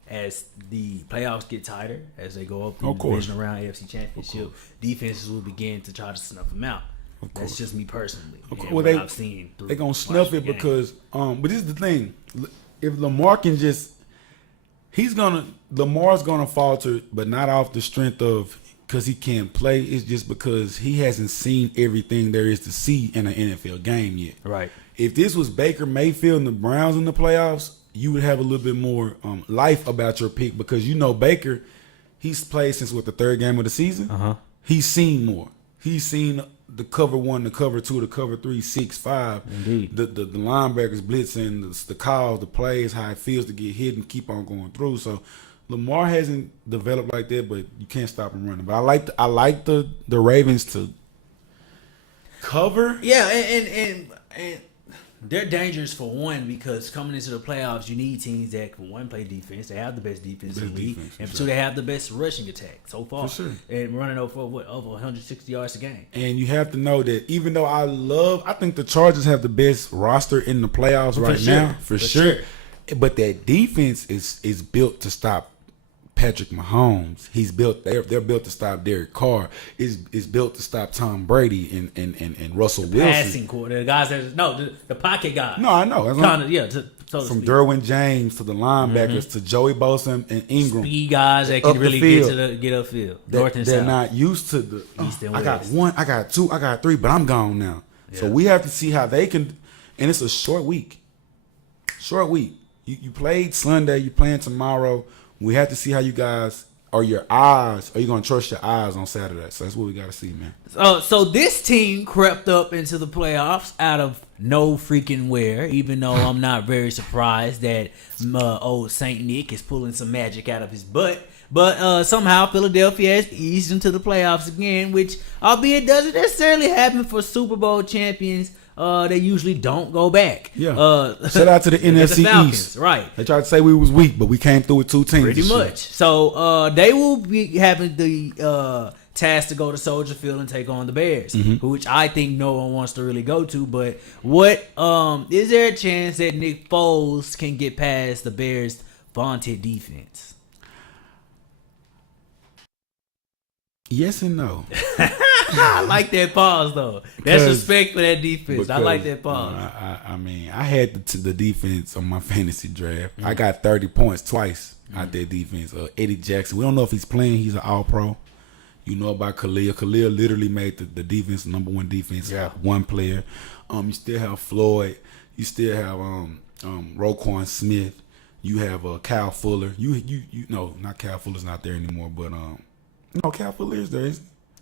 as the playoffs get tighter, as they go up in the division around AFC Championship, defenses will begin to try to snuff them out. That's just me personally. Well, I've seen they're gonna snuff it because but this is the thing. If Lamar can Lamar's gonna falter, but not off the strength of because he can't play. It's just because he hasn't seen everything there is to see in an NFL game yet. Right. If this was Baker Mayfield and the Browns in the playoffs, you would have a little bit more life about your pick because you know Baker, he's played since the third game of the season. He's seen more. He's seen the cover 1, the cover 2, the cover 3, 6, 5. Indeed. The linebackers blitzing, the calls, the plays, how it feels to get hit and keep on going through. So Lamar hasn't developed like that, but you can't stop him running. But I like the Ravens to cover. Yeah, and they're dangerous for one because coming into the playoffs, you need teams that for one play defense. They have the best defense in the league, and for two, they have the best rushing attack so far. For sure, and running over 160 yards a game. And you have to know that even though I think the Chargers have the best roster in the playoffs now, for sure. But that defense is built to stop Patrick Mahomes. They're built to stop Derek Carr. Is built to stop Tom Brady and Russell Wilson. Passing quarter, the guys the pocket guys. No, I know. From Derwin James to the linebackers to Joey Bosa and Ingram. Speed guys that can really get upfield. North and south. They're not used to the East and I got West. 1, I got 2, I got 3, but I'm gone now. Yeah. So we have to see how they can. And it's a short week. You played Sunday. You playing tomorrow. We have to see how you guys are you going to trust your eyes on Saturday? So that's what we got to see, man. So this team crept up into the playoffs out of no freaking where, even though I'm not very surprised that old Saint Nick is pulling some magic out of his butt. But somehow Philadelphia has eased into the playoffs again, which, albeit doesn't necessarily happen for Super Bowl champions. They usually don't go back. Yeah. Shout out to the NFC East. Right. They tried to say we was weak, but we came through with 2 teams. Pretty much. So they will be having the task to go to Soldier Field and take on the Bears, which I think no one wants to really go to. But is there a chance that Nick Foles can get past the Bears' vaunted defense? Yes and no. I like that pause though. That's respect for that defense. I like that pause. I mean, I had the defense on my fantasy draft. I got 30 points twice out that defense. Eddie Jackson. We don't know if he's playing. He's an All-Pro. You know about Khalil. Khalil literally made the defense number 1 defense. Yeah. One player. You still have Floyd. You still have Roquan Smith. You have Kyle Fuller. You know, not Kyle Fuller's not there anymore, but no, Kyle Fuller is there.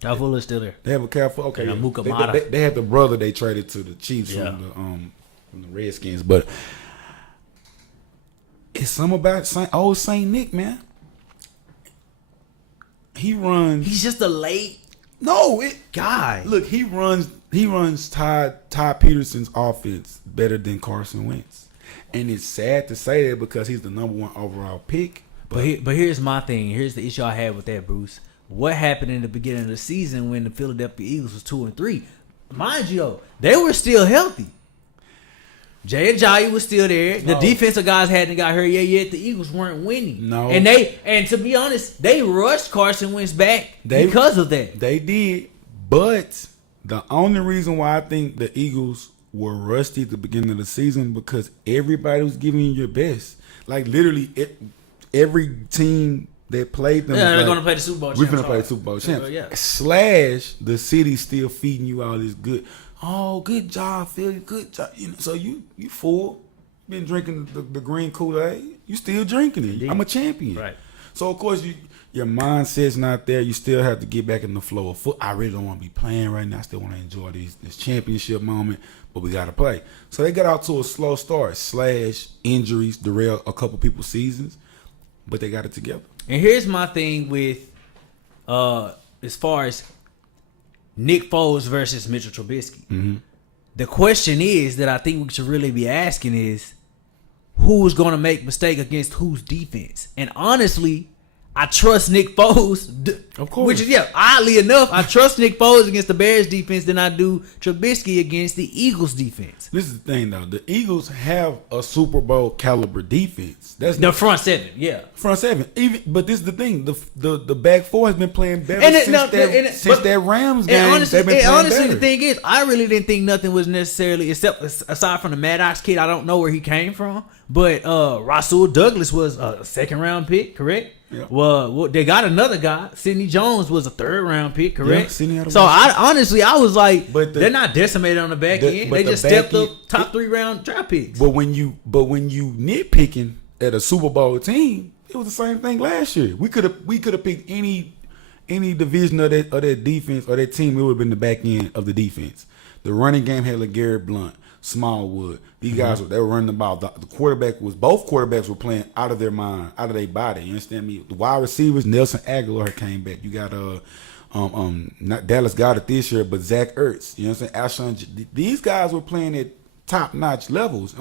Kyle Fuller's still there. They have a Kyle Fuller. Okay, yeah. They had the brother they traded to the Chiefs from the Redskins, but it's something about Saint Nick, man. He's just a late guy. Look, he runs Todd Peterson's offense better than Carson Wentz, and it's sad to say that because he's the number 1 overall pick. But here's my thing. Here's the issue I had with that, Bruce. What happened in the beginning of the season when the Philadelphia Eagles was 2-3? Mind you, though, they were still healthy. Jay Ajayi was still there. The defensive guys hadn't got hurt yet. The Eagles weren't winning. No. And to be honest, they rushed Carson Wentz back because of that. They did. But the only reason why I think the Eagles were rusty at the beginning of the season because everybody was giving you your best. Like literally every team that played them. Yeah, they're gonna play the Super Bowl. We're gonna play the Super Bowl champs. Yeah. Slash the city still feeding you all this good. Oh, good job, Phil. Good job. You know, so you full. Been drinking the green Kool-Aid. You still drinking it. Indeed. I'm a champion. Right. So of course your mindset's not there. You still have to get back in the flow of foot. I really don't want to be playing right now. I still want to enjoy this championship moment, but we got to play. So they got out to a slow start. Slash injuries derailed a couple people's seasons, but they got it together. And here's my thing with, as far as Nick Foles versus Mitchell Trubisky. Mm-hmm. The question is that I think we should really be asking is, who's going to make mistake against whose defense? And honestly, I trust Nick Foles. Of course. Which is, oddly enough, I trust Nick Foles against the Bears defense than I do Trubisky against the Eagles defense. This is the thing, though. The Eagles have a Super Bowl caliber defense. That's the front seven, yeah. Front seven. But this is the thing. The back four has been playing better since that Rams game. Honestly, better. The thing is, I really didn't think nothing was necessarily, except aside from the Maddox kid, I don't know where he came from. But Rasul Douglas was a second-round pick, correct? Yeah. Well, they got another guy. Sidney Jones was a third-round pick, correct? Yeah, so I was like, they're not decimated on the back end. They just stepped up top 3-round draft picks. But when you nitpicking at a Super Bowl team, it was the same thing last year. We could have picked any division of that defense or that team. It would have been the back end of the defense. The running game had LeGarrette Blount, Smallwood. These guys they were running the ball. The both quarterbacks were playing out of their mind, out of their body. You understand me? The wide receivers, Nelson Aguilar came back. You got not Dallas got it this year, but Zach Ertz. You know what I'm saying? Alshon. These guys were playing at top notch levels.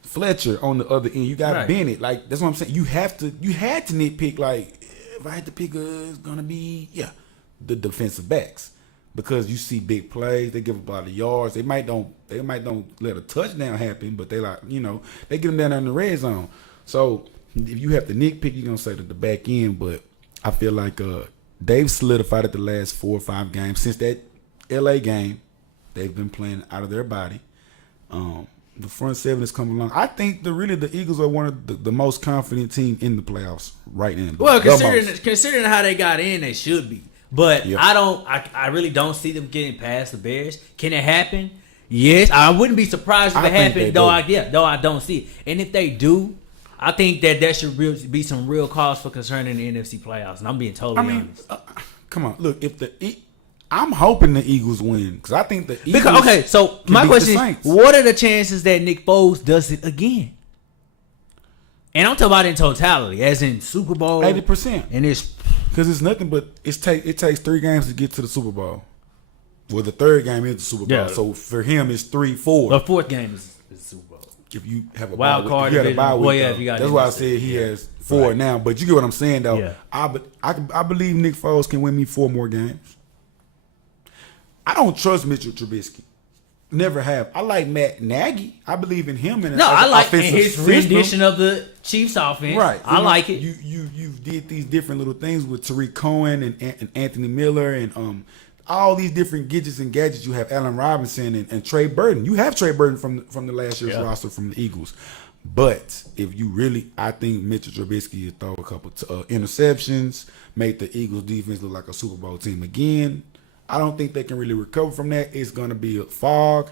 Fletcher on the other end. You got Bennett. Like that's what I'm saying. You had to nitpick. Like if I had to pick, it's gonna be the defensive backs. Because you see big plays, they give up a lot of yards. They might don't let a touchdown happen, but they they get them down there in the red zone. So if you have to nitpick, you're gonna say that the back end. But I feel like they've solidified it the last 4 or 5 games since that LA game. They've been playing out of their body. The front seven is coming along. I think the Eagles are one of the most confident team in the playoffs right now. Well, considering how they got in, they should be. But I really don't see them getting past the Bears. Can it happen? Yes, I wouldn't be surprised if it happened. Though I don't see it. And if they do, I think that should be some real cause for concern in the NFC playoffs. And I'm being totally honest. Come on, look. I'm hoping the Eagles win because I think the Eagles. So my question is, what are the chances that Nick Foles does it again? And I'm talking about in totality, as in Super Bowl, 80%. And it's because it's nothing but it takes 3 games to get to the Super Bowl. Well, the 3rd game is the Super Bowl, so for him it's 3-4. The 4th game is the Super Bowl. If you have a wild card, if you got that's why I said he has 4 now. But you get what I'm saying, though. Yeah. I believe Nick Foles can win me 4 more games. I don't trust Mitchell Trubisky. Never have. I like Matt Nagy. I believe in him. I like his rendition of the Chiefs offense. Right. I like it. You did these different little things with Tariq Cohen and Anthony Miller and all these different gadgets you have Allen Robinson and Trey Burton. You have Trey Burton from the last year's roster from the Eagles. But if you really, I think Mitchell Trubisky will throw a couple interceptions, make the Eagles defense look like a Super Bowl team again. I don't think they can really recover from that. It's going to be a fog.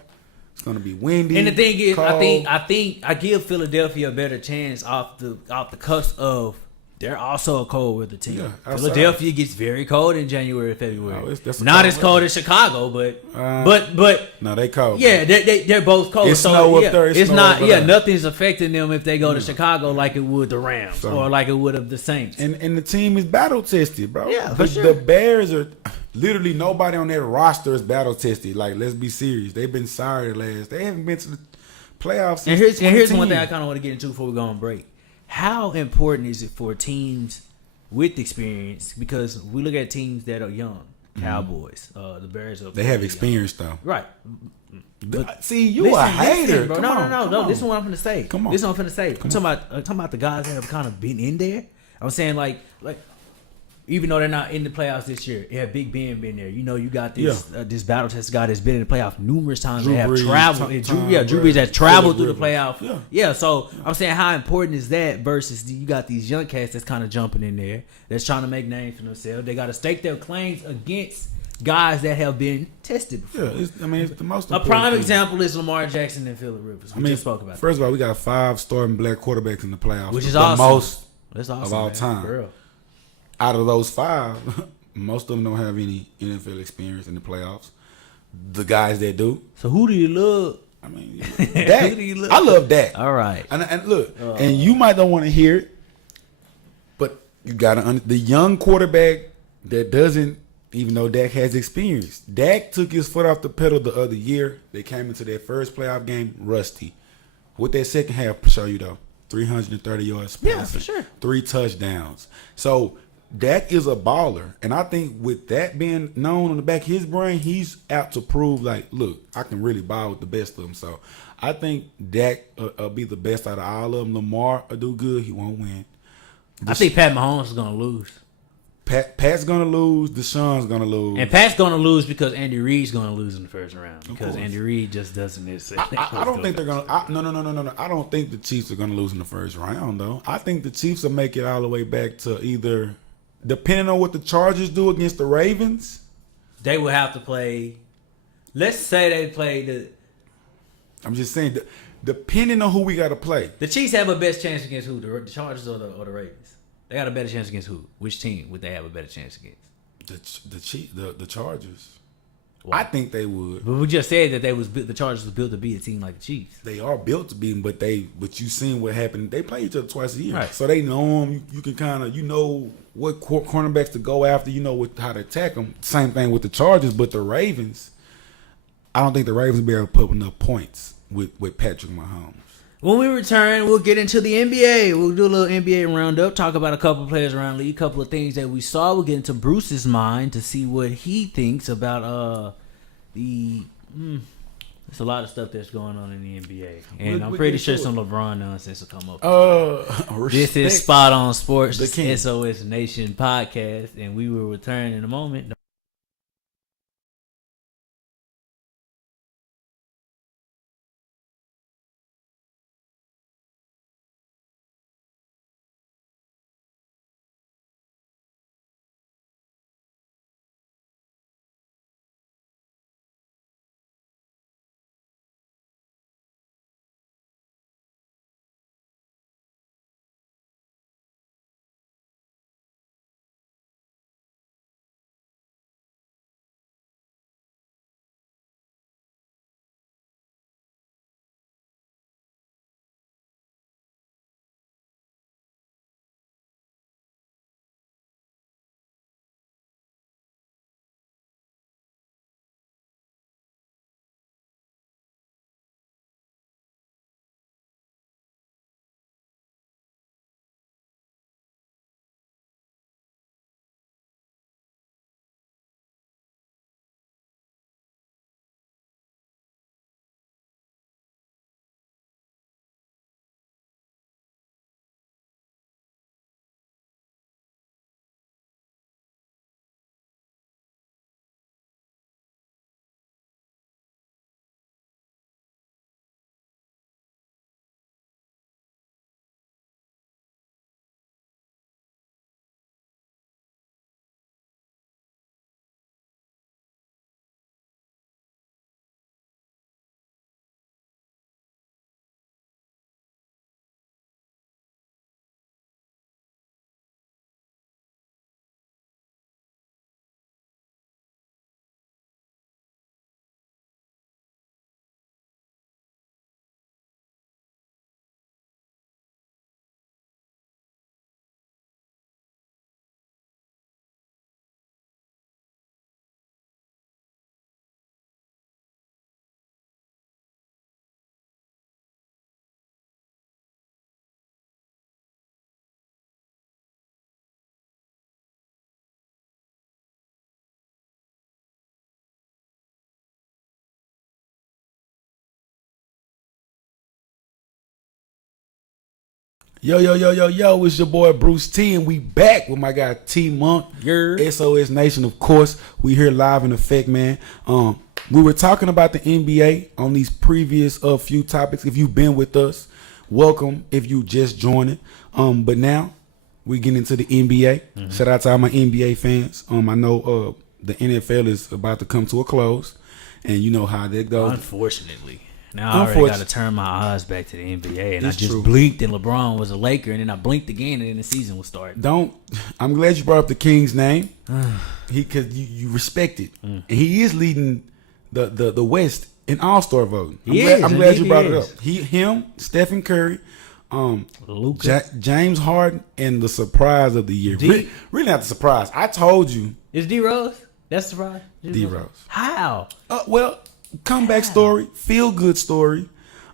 It's going to be windy. And the thing is, cold. I think I give Philadelphia a better chance off the cusp of they're also a cold weather team. Yeah, Philadelphia gets very cold in January, February. That's not as cold as Chicago, but no, they cold. Yeah, they're both cold. It's snow up there. It's not. Yeah, nothing's affecting them if they go to Chicago like it would the Rams or like it would of the Saints. And the team is battle tested, bro. Yeah, for sure. The Bears are. Literally nobody on their roster is battle tested. Like, let's be serious. They've been sorry last. They haven't been to the playoffs since and here's one thing I kind of want to get into before we go on break. How important is it for teams with experience? Because we look at teams that are young, Cowboys, the Bears. They have experience though, right? But see, you a hater, bro. No. This is what I'm gonna say. Come on. This is what I'm gonna say. I'm talking about the guys that have kind of been in there. I'm saying like even though they're not in the playoffs this year, yeah, Big Ben been there. You know, you got this this battle test guy that's been in the playoff numerous times. They have traveled. Drew Brees has traveled through the playoff. Yeah. So I'm saying, how important is that versus you got these young cats that's kind of jumping in there, that's trying to make names for themselves. They got to stake their claims against guys that have been tested before. Yeah, it's the most. A prime example is Lamar Jackson and Phillip Rivers. We just spoke about. First of all, we got 5 starting black quarterbacks in the playoffs, which is awesome. Most that's awesome, of all time. Girl. Out of those 5, most of them don't have any NFL experience in the playoffs. The guys that do. So who do you love? I mean, Dak. I love Dak. All right. And look, and you might not want to hear it, but you got to the young quarterback that doesn't, even though Dak has experience. Dak took his foot off the pedal the other year. They came into their first playoff game rusty. What that second half show you though? 330 yards passing. Yeah, for sure. 3 touchdowns. So Dak is a baller. And I think with that being known on the back of his brain, he's out to prove, like, look, I can really ball with the best of them. So I think Dak will be the best out of all of them. Lamar will do good. He won't win. I think Pat Mahomes is going to lose. Pat's going to lose. Deshaun's going to lose. And Pat's going to lose because Andy Reid's going to lose in the first round. Because Andy Reid just doesn't. I don't think they're going to. No. I don't think the Chiefs are going to lose in the first round, though. I think the Chiefs will make it all the way back to either, depending on what the Chargers do against the Ravens. They will have to play. Let's say they play the. I'm just saying, depending on who we got to play. The Chiefs have a best chance against who? The Chargers or the Ravens? They got a better chance against who? Which team would they have a better chance against? The Chargers. Wow. I think they would. But we just said that the Chargers was built to be a team like the Chiefs. They are built to be, but you seen what happened. They play each other twice a year, right. So they know them. You can kind of what cornerbacks to go after. You know how to attack them. Same thing with the Chargers, but the Ravens. I don't think the Ravens will be able to put up enough points with Patrick Mahomes. When we return, we'll get into the NBA. We'll do a little NBA roundup, talk about a couple of players around the league, a couple of things that we saw. We'll get into Bruce's mind to see what he thinks about there's a lot of stuff that's going on in the NBA. And I'm pretty sure some LeBron nonsense will come up. This is Spot on Sports, the SOS Nation podcast, and we will return in a moment. Yo, it's your boy Bruce T, and we back with my guy T Monk. SOS Nation, of course. We here live in effect, man. We were talking about the NBA on these previous few topics. If you've been with us, welcome. If you just joined it. But now we get into the NBA. Mm-hmm. Shout out to all my NBA fans. I know the NFL is about to come to a close, and you know how that goes. Unfortunately. Now I already got to turn my eyes back to the NBA, and I just blinked, and LeBron was a Laker, and then I blinked again, and then the season was starting. I'm glad you brought up the King's name, because you respect it, and he is leading the West in All-Star voting. I'm glad you brought it up. Him, Stephen Curry, Luka, James Harden, and the surprise of the year. Really not the surprise. I told you. Is D Rose? That's the surprise. D Rose. How? Well. Comeback story, feel good story.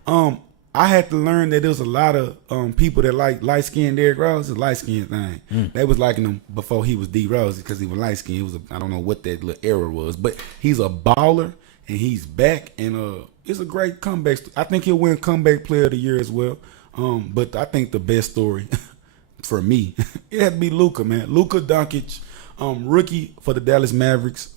I had to learn that there was a lot of people that like light skinned Derrick Rose. It's a light skinned thing. They was liking him before he was D Rose because he was light skinned. I don't know what that little era was, but he's a baller and he's back, and it's a great comeback. I think he'll win comeback player of the year as well. But I think the best story for me it had to be Luka, man. Luka Doncic, rookie for the Dallas Mavericks,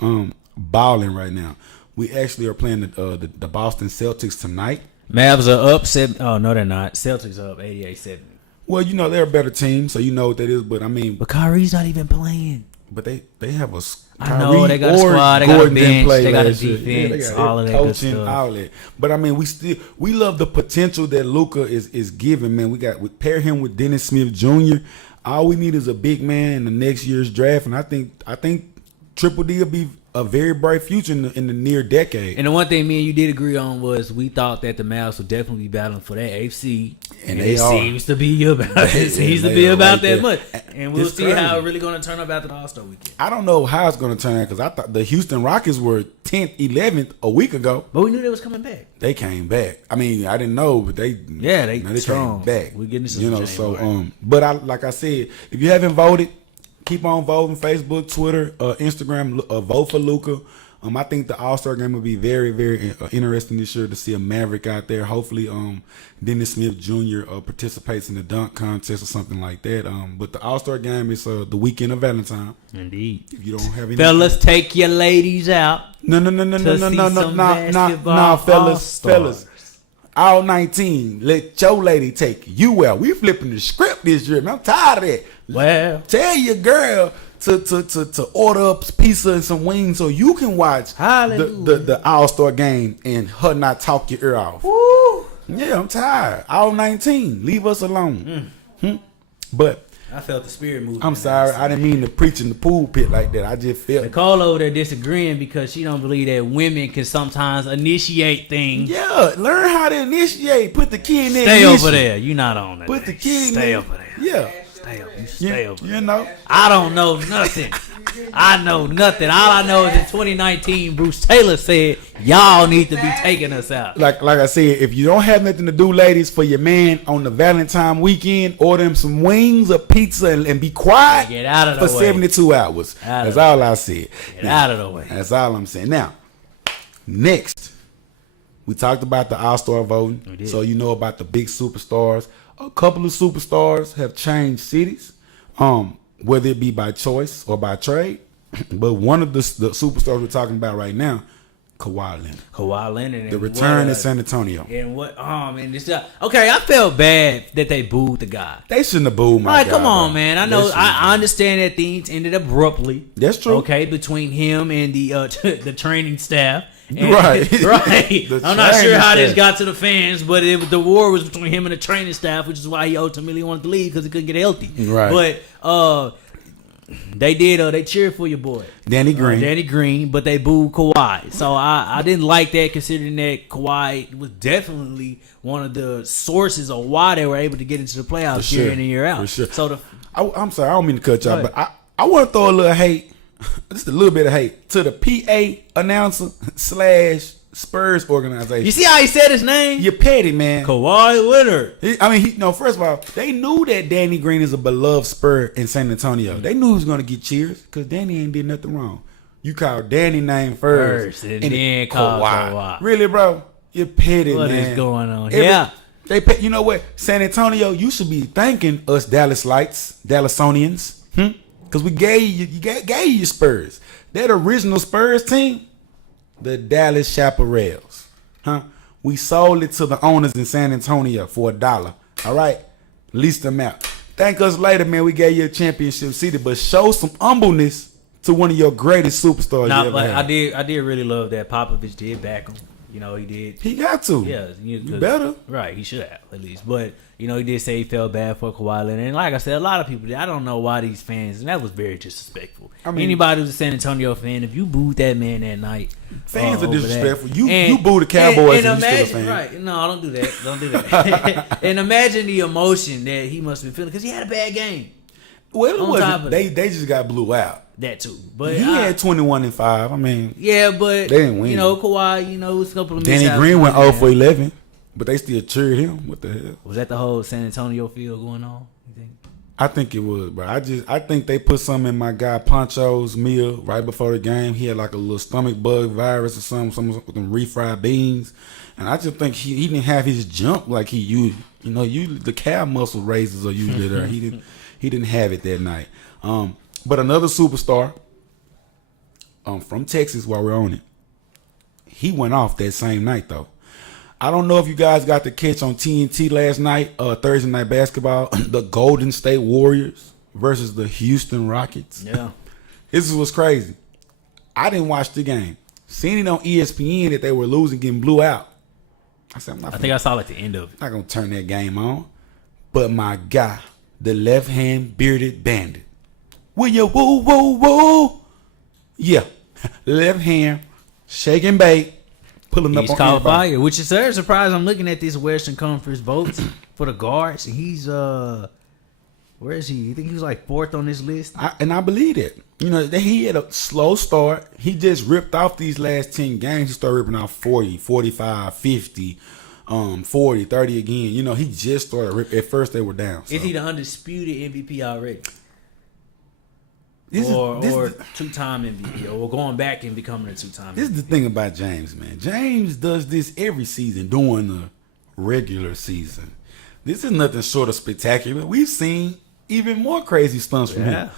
balling right now. We actually are playing the Boston Celtics tonight. Mavs are up 7. Oh, no, they're not. Celtics are up 88-70. Well, you know, they're a better team, so you know what that is. But, I mean... But Kyrie's not even playing. But they have a... I know, they got a squad, they got a bench, they got a defense, all of that good stuff. All that. But, I mean, we love the potential that Luka is giving, man. We pair him with Dennis Smith Jr. All we need is a big man in the next year's draft, and I think Triple D will be a very bright future in the near decade. And the one thing me and you did agree on was we thought that the Mavs would definitely be battling for that AFC, and it seems to be about that much. And we'll see how it's really going to turn up after the All-Star weekend. I don't know how it's going to turn out because I thought the Houston Rockets were 10th, 11th a week ago. But we knew they was coming back. They came back. I mean, I didn't know, but they strong. Came back. We're getting some but like I said, if you haven't voted, keep on voting. Facebook, Twitter, Instagram. Vote for Luka. I think the All-Star game will be very, very interesting this year to see a Maverick out there. Hopefully, Dennis Smith Jr. Participates in the dunk contest or something like that. But the All-Star game is the weekend of Valentine. Indeed. If you don't have any, fellas, take your ladies out. No, fellas. All 19, let your lady take you out. We flipping the script this year, man. I'm tired of that. Well, tell your girl to order up pizza and some wings so you can watch the All-Star game and her not talk your ear off. Woo. Yeah, I'm tired. All 19, leave us alone. But I felt the spirit moving. I'm sorry, I didn't mean to preach in the pool pit like that. I just felt Nicole over there disagreeing because she don't believe that women can sometimes initiate things. Yeah, learn how to initiate. Put the key in there. Stay over there. You not on that. Put the key in there. Stay over there. Yeah. Stay over there. You know. I don't know nothing. I know nothing. All I know is in 2019, Bruce Taylor said, y'all need to be taking us out. Like I said, if you don't have nothing to do, ladies, for your man on the Valentine weekend, order him some wings or pizza and be quiet get out of the for way. 72 hours. That's all I said. Get out of the way. That's all I'm saying. Now, next, we talked about the All-Star voting. So you know about the big superstars. A couple of superstars have changed cities, whether it be by choice or by trade. But one of the superstars we're talking about right now, Kawhi Leonard. The return in San Antonio. And what? Oh man, this okay. I felt bad that they booed the guy. They shouldn't have booed my guy. Come on, man. I know. I understand that things ended abruptly. That's true. Okay, between him and the the training staff. And, right. I'm not sure how this got to the fans, but the war was between him and the training staff, which is why he ultimately wanted to leave because he couldn't get healthy. Right. But they did. They cheered for your boy, Danny Green, but they booed Kawhi. So I didn't like that, considering that Kawhi was definitely one of the sources of why they were able to get into the playoffs year in and year out. For sure. So I'm sorry, I don't mean to cut y'all, but I want to throw a little hate, just a little bit of hate, to the PA announcer / Spurs organization. You see how he said his name? You're petty, man. Kawhi Leonard. First of all, they knew that Danny Green is a beloved Spur in San Antonio. They knew he was going to get cheers because Danny ain't did nothing wrong. You called Danny name first and then called Kawhi. Really, bro? You're petty, man. What is going on? They pay, you know what? San Antonio, you should be thanking us Dallasonians. Because we gave you Spurs. That original Spurs team, the Dallas Chaparrals. We sold it to the owners in San Antonio for $1. All right? Lease them out. Thank us later, man. We gave you a championship city, but show some humbleness to one of your greatest superstars. Nah, but I did really love that Popovich did back him. You know, he did. He got to. Yeah, you better. Right, he should have at least. But you know, he did say he felt bad for Kawhi Leonard, and like I said, a lot of people. I don't know why these fans, and that was very disrespectful. I mean, anybody who's a San Antonio fan, if you booed that man that night, fans are disrespectful. You boo the Cowboys and imagine, you still a fan. Right? No, don't do that. Don't do that. And imagine the emotion that he must be feeling because he had a bad game. Well, they just got blew out. That too, but he had 21-5. I mean, yeah, but they didn't win. You know, Kawhi. You know, it was a couple of Danny Green went 0 for 11, but they still cheered him. What the hell? Was that the whole San Antonio feel going on? You think? I think it was, bro. I think they put something in my guy Poncho's meal right before the game. He had like a little stomach bug virus or something with them refried beans, and I just think he didn't have his jump like he used. You know, the calf muscle raises are usually there. He didn't have it that night. But another superstar from Texas, while we're on it, he went off that same night, though. I don't know if you guys got the catch on TNT last night, Thursday night basketball, the Golden State Warriors versus the Houston Rockets. Yeah. This is what's crazy. I didn't watch the game. Seen it on ESPN that they were losing, getting blew out. I said, I think I saw like the end of it. I'm not going to turn that game on. But my guy, the left-hand bearded bandit, will you woo, woo, woo? Yeah. Left hand, shake and bake, pulling up on called fire, which is very surprising. I'm looking at these Western Conference votes for the guards, and he's, where is he? You think he was like 4th on this list? I believe it. You know, he had a slow start. He just ripped off these last 10 games. He started ripping off 40, 45, 50, 40, 30 again. You know, he just started ripping. At first, they were down. So. Is he the undisputed MVP already? Or two-time MVP, or going back and becoming a two-time MVP. This is the thing about James, man. James does this every season during the regular season. This is nothing short of spectacular. We've seen even more crazy stunts from him.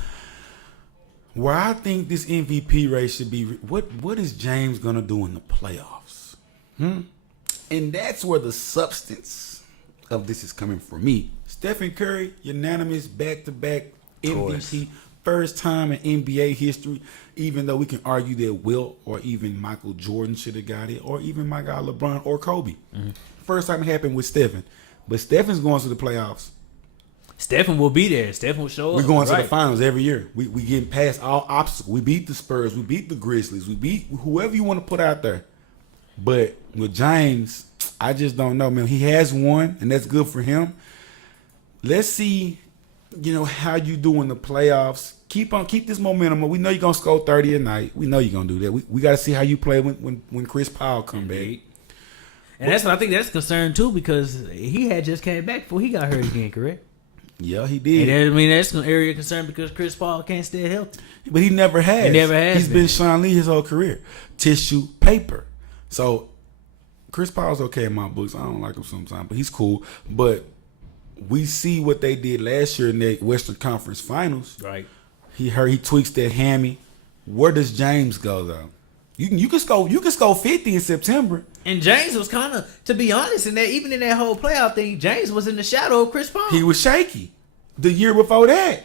Where I think this MVP race should be, what is James going to do in the playoffs? And that's where the substance of this is coming for me. Stephen Curry, unanimous back-to-back MVP. First time in NBA history, even though we can argue that Wilt or even Michael Jordan should have got it, or even my guy LeBron or Kobe. First time it happened with Stephen. But Stephen's going to the playoffs. Stephen will be there. Stephen will show up. We're going to the finals every year. We getting past all obstacles. We beat the Spurs. We beat the Grizzlies. We beat whoever you want to put out there. But with James, I just don't know, man. He has won, and that's good for him. Let's see, how you do in the playoffs. Keep this momentum. We know you're gonna score 30 a night. We know you're gonna do that. We got to see how you play when Chris Paul come back. And that's what I think that's a concern too, because he had just came back before he got hurt again. Correct? Yeah, he did. And that's an area of concern because Chris Paul can't stay healthy. But he never has. He's been Sean Lee his whole career. Tissue paper. So Chris Paul's okay in my books. I don't like him sometimes, but he's cool. But we see what they did last year in the Western Conference Finals. Right. He tweaks that hammy. Where does James go though? You can score 50 in September. And James was kind of, to be honest, even in that whole playoff thing, James was in the shadow of Chris Paul. He was shaky. The year before that,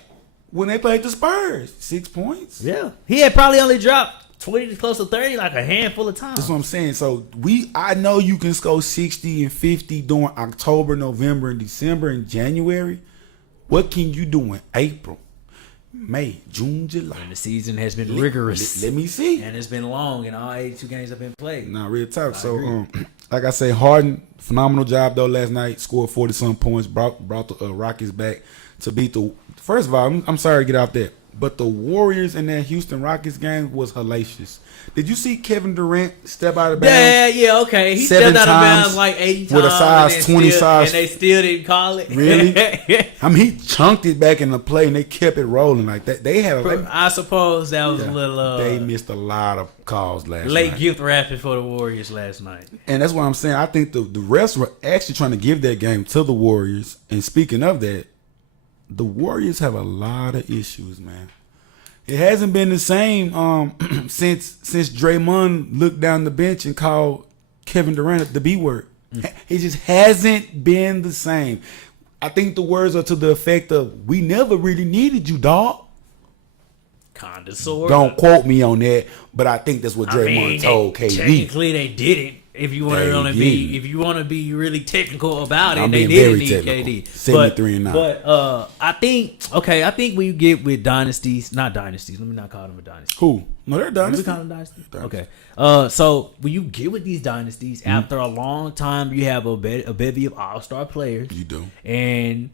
when they played the Spurs, 6 points. Yeah, he had probably only dropped 20 to close to 30 like a handful of times. That's what I'm saying. So I know you can score 60 and 50 during October, November, and December, and January. What can you do in April, May, June, July? And the season has been rigorous. Let me see. And it's been long, and all 82 games have been played. Nah, real talk. So, like I say, Harden, phenomenal job though last night. Scored 40-some points. Brought the Rockets back to beat the. First of all, I'm sorry to get out there. But the Warriors in that Houston Rockets game was hellacious. Did you see Kevin Durant step out of bounds? Yeah, okay. He stepped out of bounds like 80 times. With a size 20 size. And they still didn't call it. Really? I mean, he chunked it back in the play and they kept it rolling like that. They had I suppose that was a little... they missed a lot of calls last night. Late gift wrapping for the Warriors last night. And that's what I'm saying. I think the refs were actually trying to give that game to the Warriors. And speaking of that, the Warriors have a lot of issues, man. It hasn't been the same since Draymond looked down the bench and called Kevin Durant the B word. It just hasn't been the same. I think the words are to the effect of, we never really needed you, dog. Kinda, sort. Don't quote me on that, but I think that's what Draymond told KD. Technically, they didn't. If you want to be really technical about it, they didn't need KD. 73-9. But I think when you get with dynasties, not dynasties. Let me not call them a dynasty. Who? No, they're dynasty. We call them dynasty. Okay. So when you get with these dynasties, after a long time, you have a bevy of all-star players. You do. And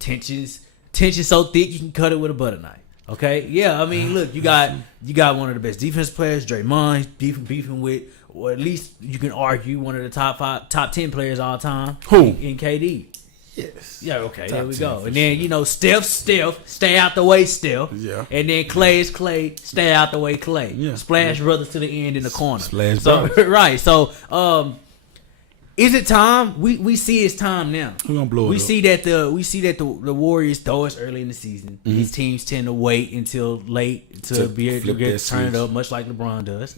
tension's so thick you can cut it with a butter knife. Okay, yeah. I mean, look, you got one of the best defense players, Draymond, beefing with, or at least you can argue one of the top 10 players all time. Who? In KD. Yes. Yeah. Okay. There we go. And then Steph, stay out the way, Steph. Yeah. And then Clay is Clay, stay out the way, Clay. Yeah. Brothers to the end in the corner. Splash brothers. Right. So, is it time? We see it's time now. We're gonna blow it we up. see that the Warriors, though it's early in the season, these teams tend to wait until late to be able to turn it up, much like LeBron does.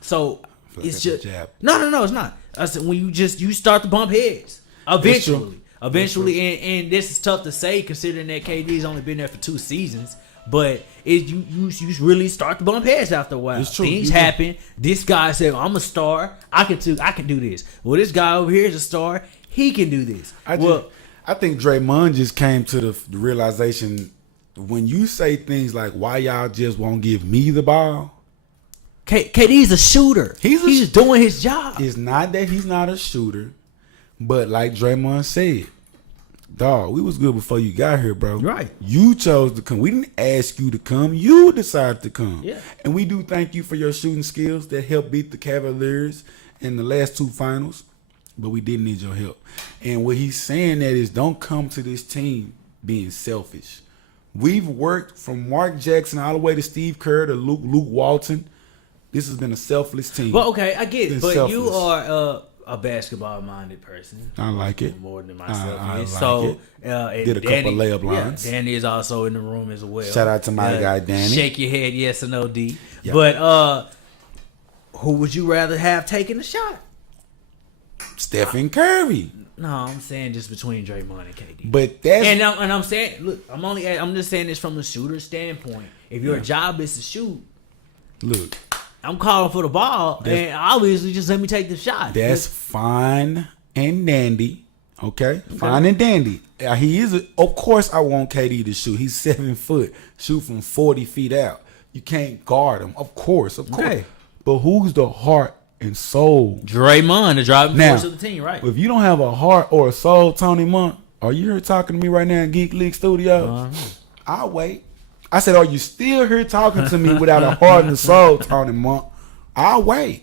So it's just no, it's not. I said when you start to bump heads eventually, and this is tough to say considering that KD's only been there for 2 seasons. But you really start to bump heads after a while. Things happen. This guy said, "I'm a star. I can do this." Well, this guy over here is a star. He can do this. I think Draymond just came to the realization when you say things like, "Why y'all just won't give me the ball?" KD's a shooter. He's doing his job. It's not that he's not a shooter, but like Draymond said, dog, we was good before you got here, bro. Right. You chose to come. We didn't ask you to come. You decided to come. Yeah. And we do thank you for your shooting skills that helped beat the Cavaliers in the last 2 finals, but we didn't need your help. And what he's saying that is don't come to this team being selfish. We've worked from Mark Jackson all the way to Steve Kerr to Luke Walton. This has been a selfless team. Well, okay, I get it. But selfless. You are a basketball-minded person. I like it. More than myself. I like so, it. Did a couple layup lines. Yeah, Danny is also in the room as well. Shout out to my guy, Danny. Shake your head, yes or no, D. Yep. But who would you rather have taken the shot? Stephen Curry. No, I'm saying just between Draymond and KD. But that's and I'm saying, look, I'm just saying this from a shooter standpoint. If your job is to shoot, look, I'm calling for the ball, and obviously just let me take the shot. That's fine and dandy, okay? Fine and dandy. He is. Of course, I want KD to shoot. He's 7 foot, shoot from 40 feet out. You can't guard him, of course. Okay. But who's the heart and soul? Draymond, the driving force of the team, right? If you don't have a heart or a soul, Tony Monk, are you here talking to me right now in Geek League Studios? I'll wait. I said, are you still here talking to me without a heart and a soul, Tony Monk? I'll wait.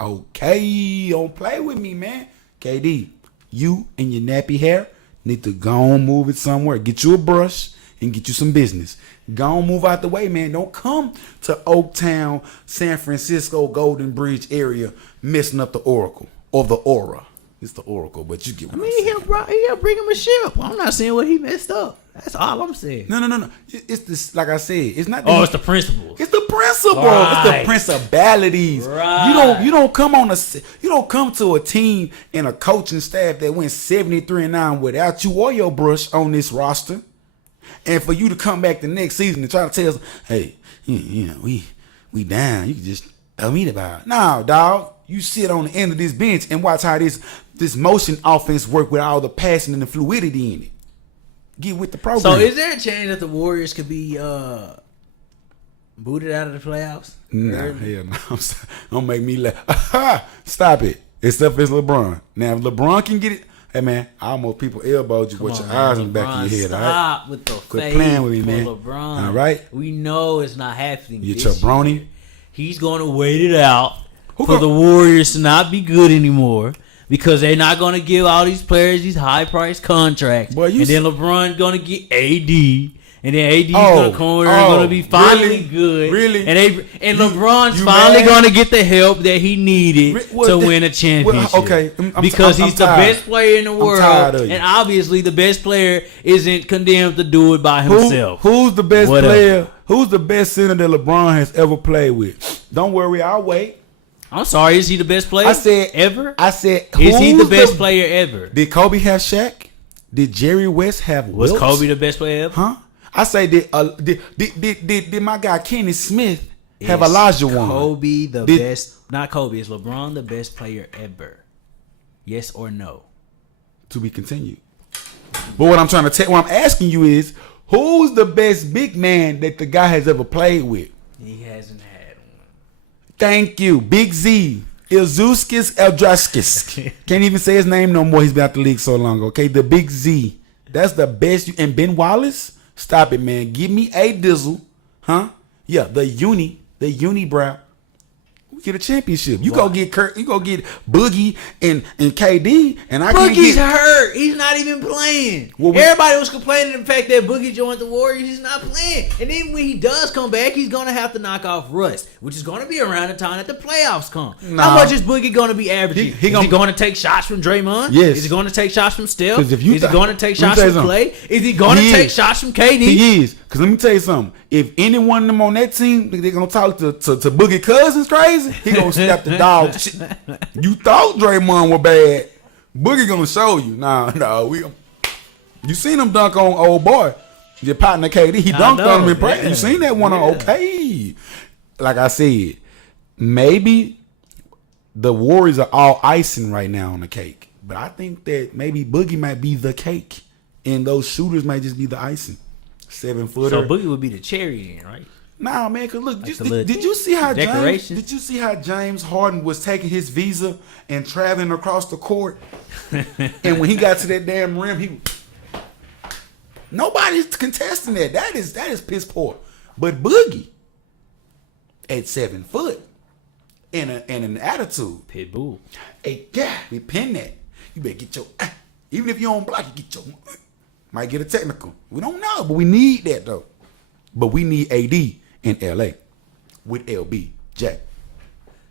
Okay, don't play with me, man. KD, you and your nappy hair need to go on, move it somewhere. Get you a brush and get you some business. Go on, move out the way, man. Don't come to Oaktown, San Francisco, Golden Bridge area messing up the Oracle or the Aura. It's the Oracle, but you get what I'm saying. He'll bring him a ship. I'm not saying what he messed up. That's all I'm saying. No. It's this, like I said, it's not. It's the principles. It's the principle. Right. It's the principalities. Right. You don't come to a team and a coaching staff that went 73-9 without you or your brush on this roster, and for you to come back the next season and try to tell us, hey, we down. You can just tell me about it. No, dog. You sit on the end of this bench and watch how this motion offense work with all the passing and the fluidity in it. Get with the program. So is there a chance that the Warriors could be booted out of the playoffs? Nah, hell no. Don't make me laugh. Stop it. Except it's LeBron. Now, if LeBron can get it, Hey man, I almost people elbowed you with your eyes in the back of your head. Stop all right? with the Quit playing with me, man. LeBron. All right, we know it's not happening. You jabroni. Year. He's going to wait it out the Warriors to not be good anymore. Because they're not going to give all these players these high-priced contracts. Boy, and then LeBron's going to get AD. And then AD's going to come and going to be finally good. Really? And LeBron's finally going to get the help that he needed to win a championship. Okay. Because he's the best player in the world. And obviously the best player isn't condemned to do it by himself. Who's the best player? Who's the best center that LeBron has ever played with? Don't worry, I'll wait. I'm sorry, is he the best player ever? I said, is he the best player ever? Did Kobe have Shaq? Did Jerry West have Wilt? Was Kobe the best player ever? Huh? I say, did my guy Kenny Smith have Elijah one? Kobe the best? Not Kobe. Is LeBron the best player ever? Yes or no? To be continued. But what I'm trying to tell, what I'm asking you is, who's the best big man that the guy has ever played with? He hasn't had one. Thank you, Big Z. Ilzuskis Eldraskis. Can't even say his name no more. He's been out the league so long. Okay, the Big Z. That's the best. And Ben Wallace. Stop it, man. Give me a Dizzle, huh? Yeah, the unibrow. We get a championship. You go get Kurt. You go get Boogie and KD, and I can't get. Boogie's hurt. He's not even playing. Everybody was complaining the fact that Boogie joined the Warriors. He's not playing. And then when he does come back, he's gonna have to knock off Russ, which is gonna be around the time that the playoffs come. How much is Boogie gonna be averaging? Is he gonna take shots from Draymond? Yes. Is he gonna take shots from Steph? Is he gonna take shots from Clay? Is he gonna take shots from KD? He is. Because let me tell you something. If any one of them on that team, they're going to talk to Boogie Cousins crazy, he going to snap the dog shit. You thought Draymond was bad. Boogie going to show you. You seen him dunk on old boy. Your partner KD, he dunked on him in practice. You seen that one on okay. Like I said, maybe the Warriors are all icing right now on the cake. But I think that maybe Boogie might be the cake. And those shooters might just be the icing. 7-footer. So Boogie would be the cherry then, right? Nah, man. Cause look, did you see how James Harden was taking his visa and traveling across the court, and when he got to that damn rim, nobody's contesting that. That is piss poor. But Boogie at 7 foot and an attitude, Pitbull. Hey, yeah, we pin that. You better get your even if you don't block, you get your. Might get a technical. We don't know, but we need that though. But we need AD in LA with LB Jack.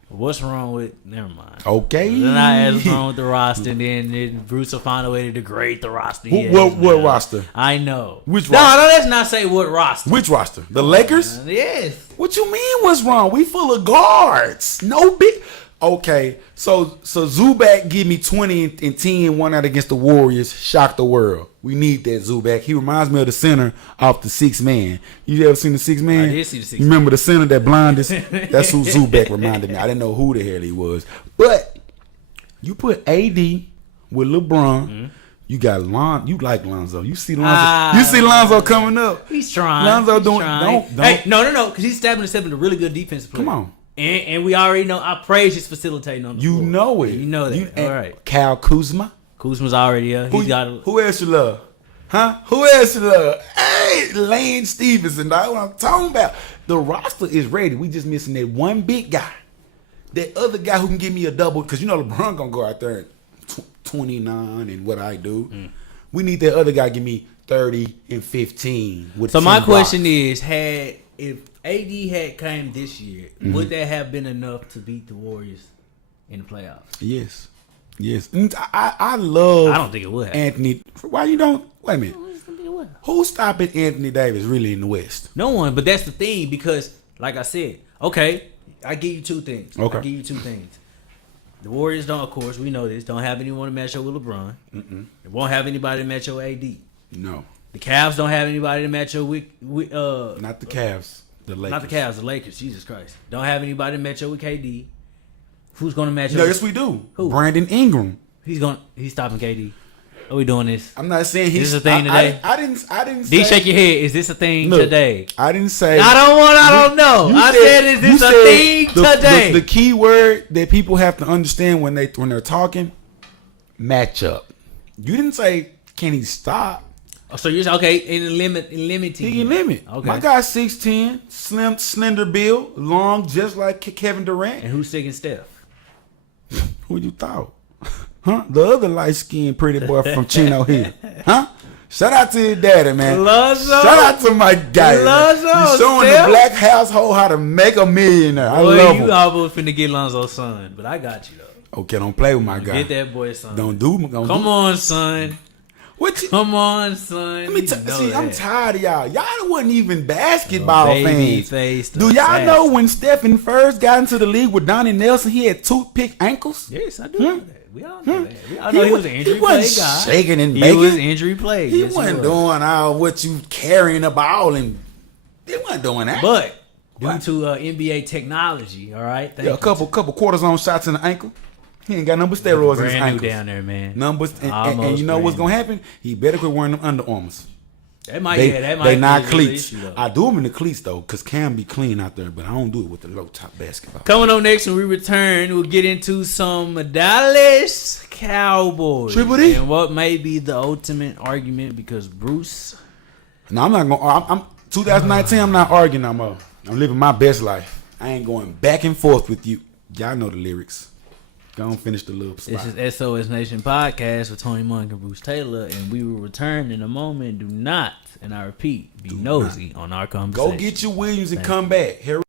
What's wrong with? Never mind. Okay. Then I asked what's wrong with the roster, and then Bruce will find a way to degrade the roster. What roster? I know. Which roster? No, let's not say what roster. Which roster? The Lakers? Yes. What you mean? What's wrong? We full of guards. No big. Okay, so Zubac give me 20 and 10 one out against the Warriors. Shock the world. We need that Zubac. He reminds me of the center off the 6 man. You ever seen the 6 man? I did see the 6 man. You remember the center that blinded? That's who Zubac reminded me. I didn't know who the hell he was. But you put AD with LeBron. Mm-hmm. You got You like Lonzo. You see Lonzo. You see Lonzo coming up. He's trying. Lonzo doing. Don't. Hey, no. Because he's stepping himself into a really good defensive player. Come on. And we already know. I praise his facilitating on the floor. Know it. You know that. All right. Kyle Kuzma. Kuzma's already here. Who else you love? Huh? Who else you love? Hey, Lane Stevenson. That's what I'm talking about. The roster is ready. We just missing that one big guy. That other guy who can give me a double. Because you know LeBron going to go out there and 29 and what I do. We need that other guy give me 30 and 15. So my question is, if AD had came this year, would that have been enough to beat the Warriors in the playoffs? Yes. I love. I don't think it would have. Anthony. Why you don't? Wait a minute. Who's stopping Anthony Davis really in the West? No one. But that's the thing because, like I said, okay, I give you 2 things. Okay. I give you 2 things. The Warriors don't, of course, we know this, don't have anyone to match up with LeBron. They won't have anybody to match up with AD. No. The Cavs don't have anybody to match up with not the Cavs. The Lakers. Not the Cavs, the Lakers. Jesus Christ. Don't have anybody to match up with KD. Who's going to match up? No, yes, we do. Who? Brandon Ingram. He's stopping KD. Are we doing this? I'm not saying he's. Is this a thing today? I didn't say. D, shake your head. Is this a thing today? I didn't say. I don't know. I said, is this a thing today? The key word that people have to understand when they're talking, matchup. You didn't say, can he stop? Oh, so you're okay in limiting. He can limit. Okay. My guy's 6'10", slim, slender build, long, just like Kevin Durant. And who's taking Steph? Who you thought? Huh? The other light-skinned pretty boy from Chino Hill. Huh? Shout out to his daddy, man. Lonzo. Shout out to my guy. Lonzo. He's showing the black household how to make a millionaire. I love him. You almost finna get Lonzo's son, but I got you though. Okay, don't play with my guy. Get that boy's son. Don't do. Come on, son. Come on, son. Let me see, I'm tired of y'all. Y'all wasn't even basketball fans. Do y'all know when Stephen first got into the league with Donnie Nelson, he had toothpick ankles? Yes, I do know that. We all know that. We all know he was an injury play guy. Shaking and baking. He was injury play. He wasn't doing all what you carrying a ball and he wasn't doing that. But due to NBA technology, all right. A couple cortisone shots in the ankle. He ain't got number steroids in his ankles. Down there, man. Numbers and you know what's gonna happen? He better quit wearing them Under Armours. That might they not cleats. I do them in the cleats though, cause Cam be clean out there, but I don't do it with the low top basketball. Coming up next when we return, we'll get into some Dallas Cowboys Triple D and what may be the ultimate argument because Bruce. No, I'm not gonna. I'm 2019. I'm not arguing no more. I'm living my best life. I ain't going back and forth with you. Y'all know the lyrics. Go and finish the little spot. This is SOS Nation Podcast with Tony Monk and Bruce Taylor, and we will return in a moment. Do not, and I repeat, be nosy on our conversation. Go get your Williams and come back. Here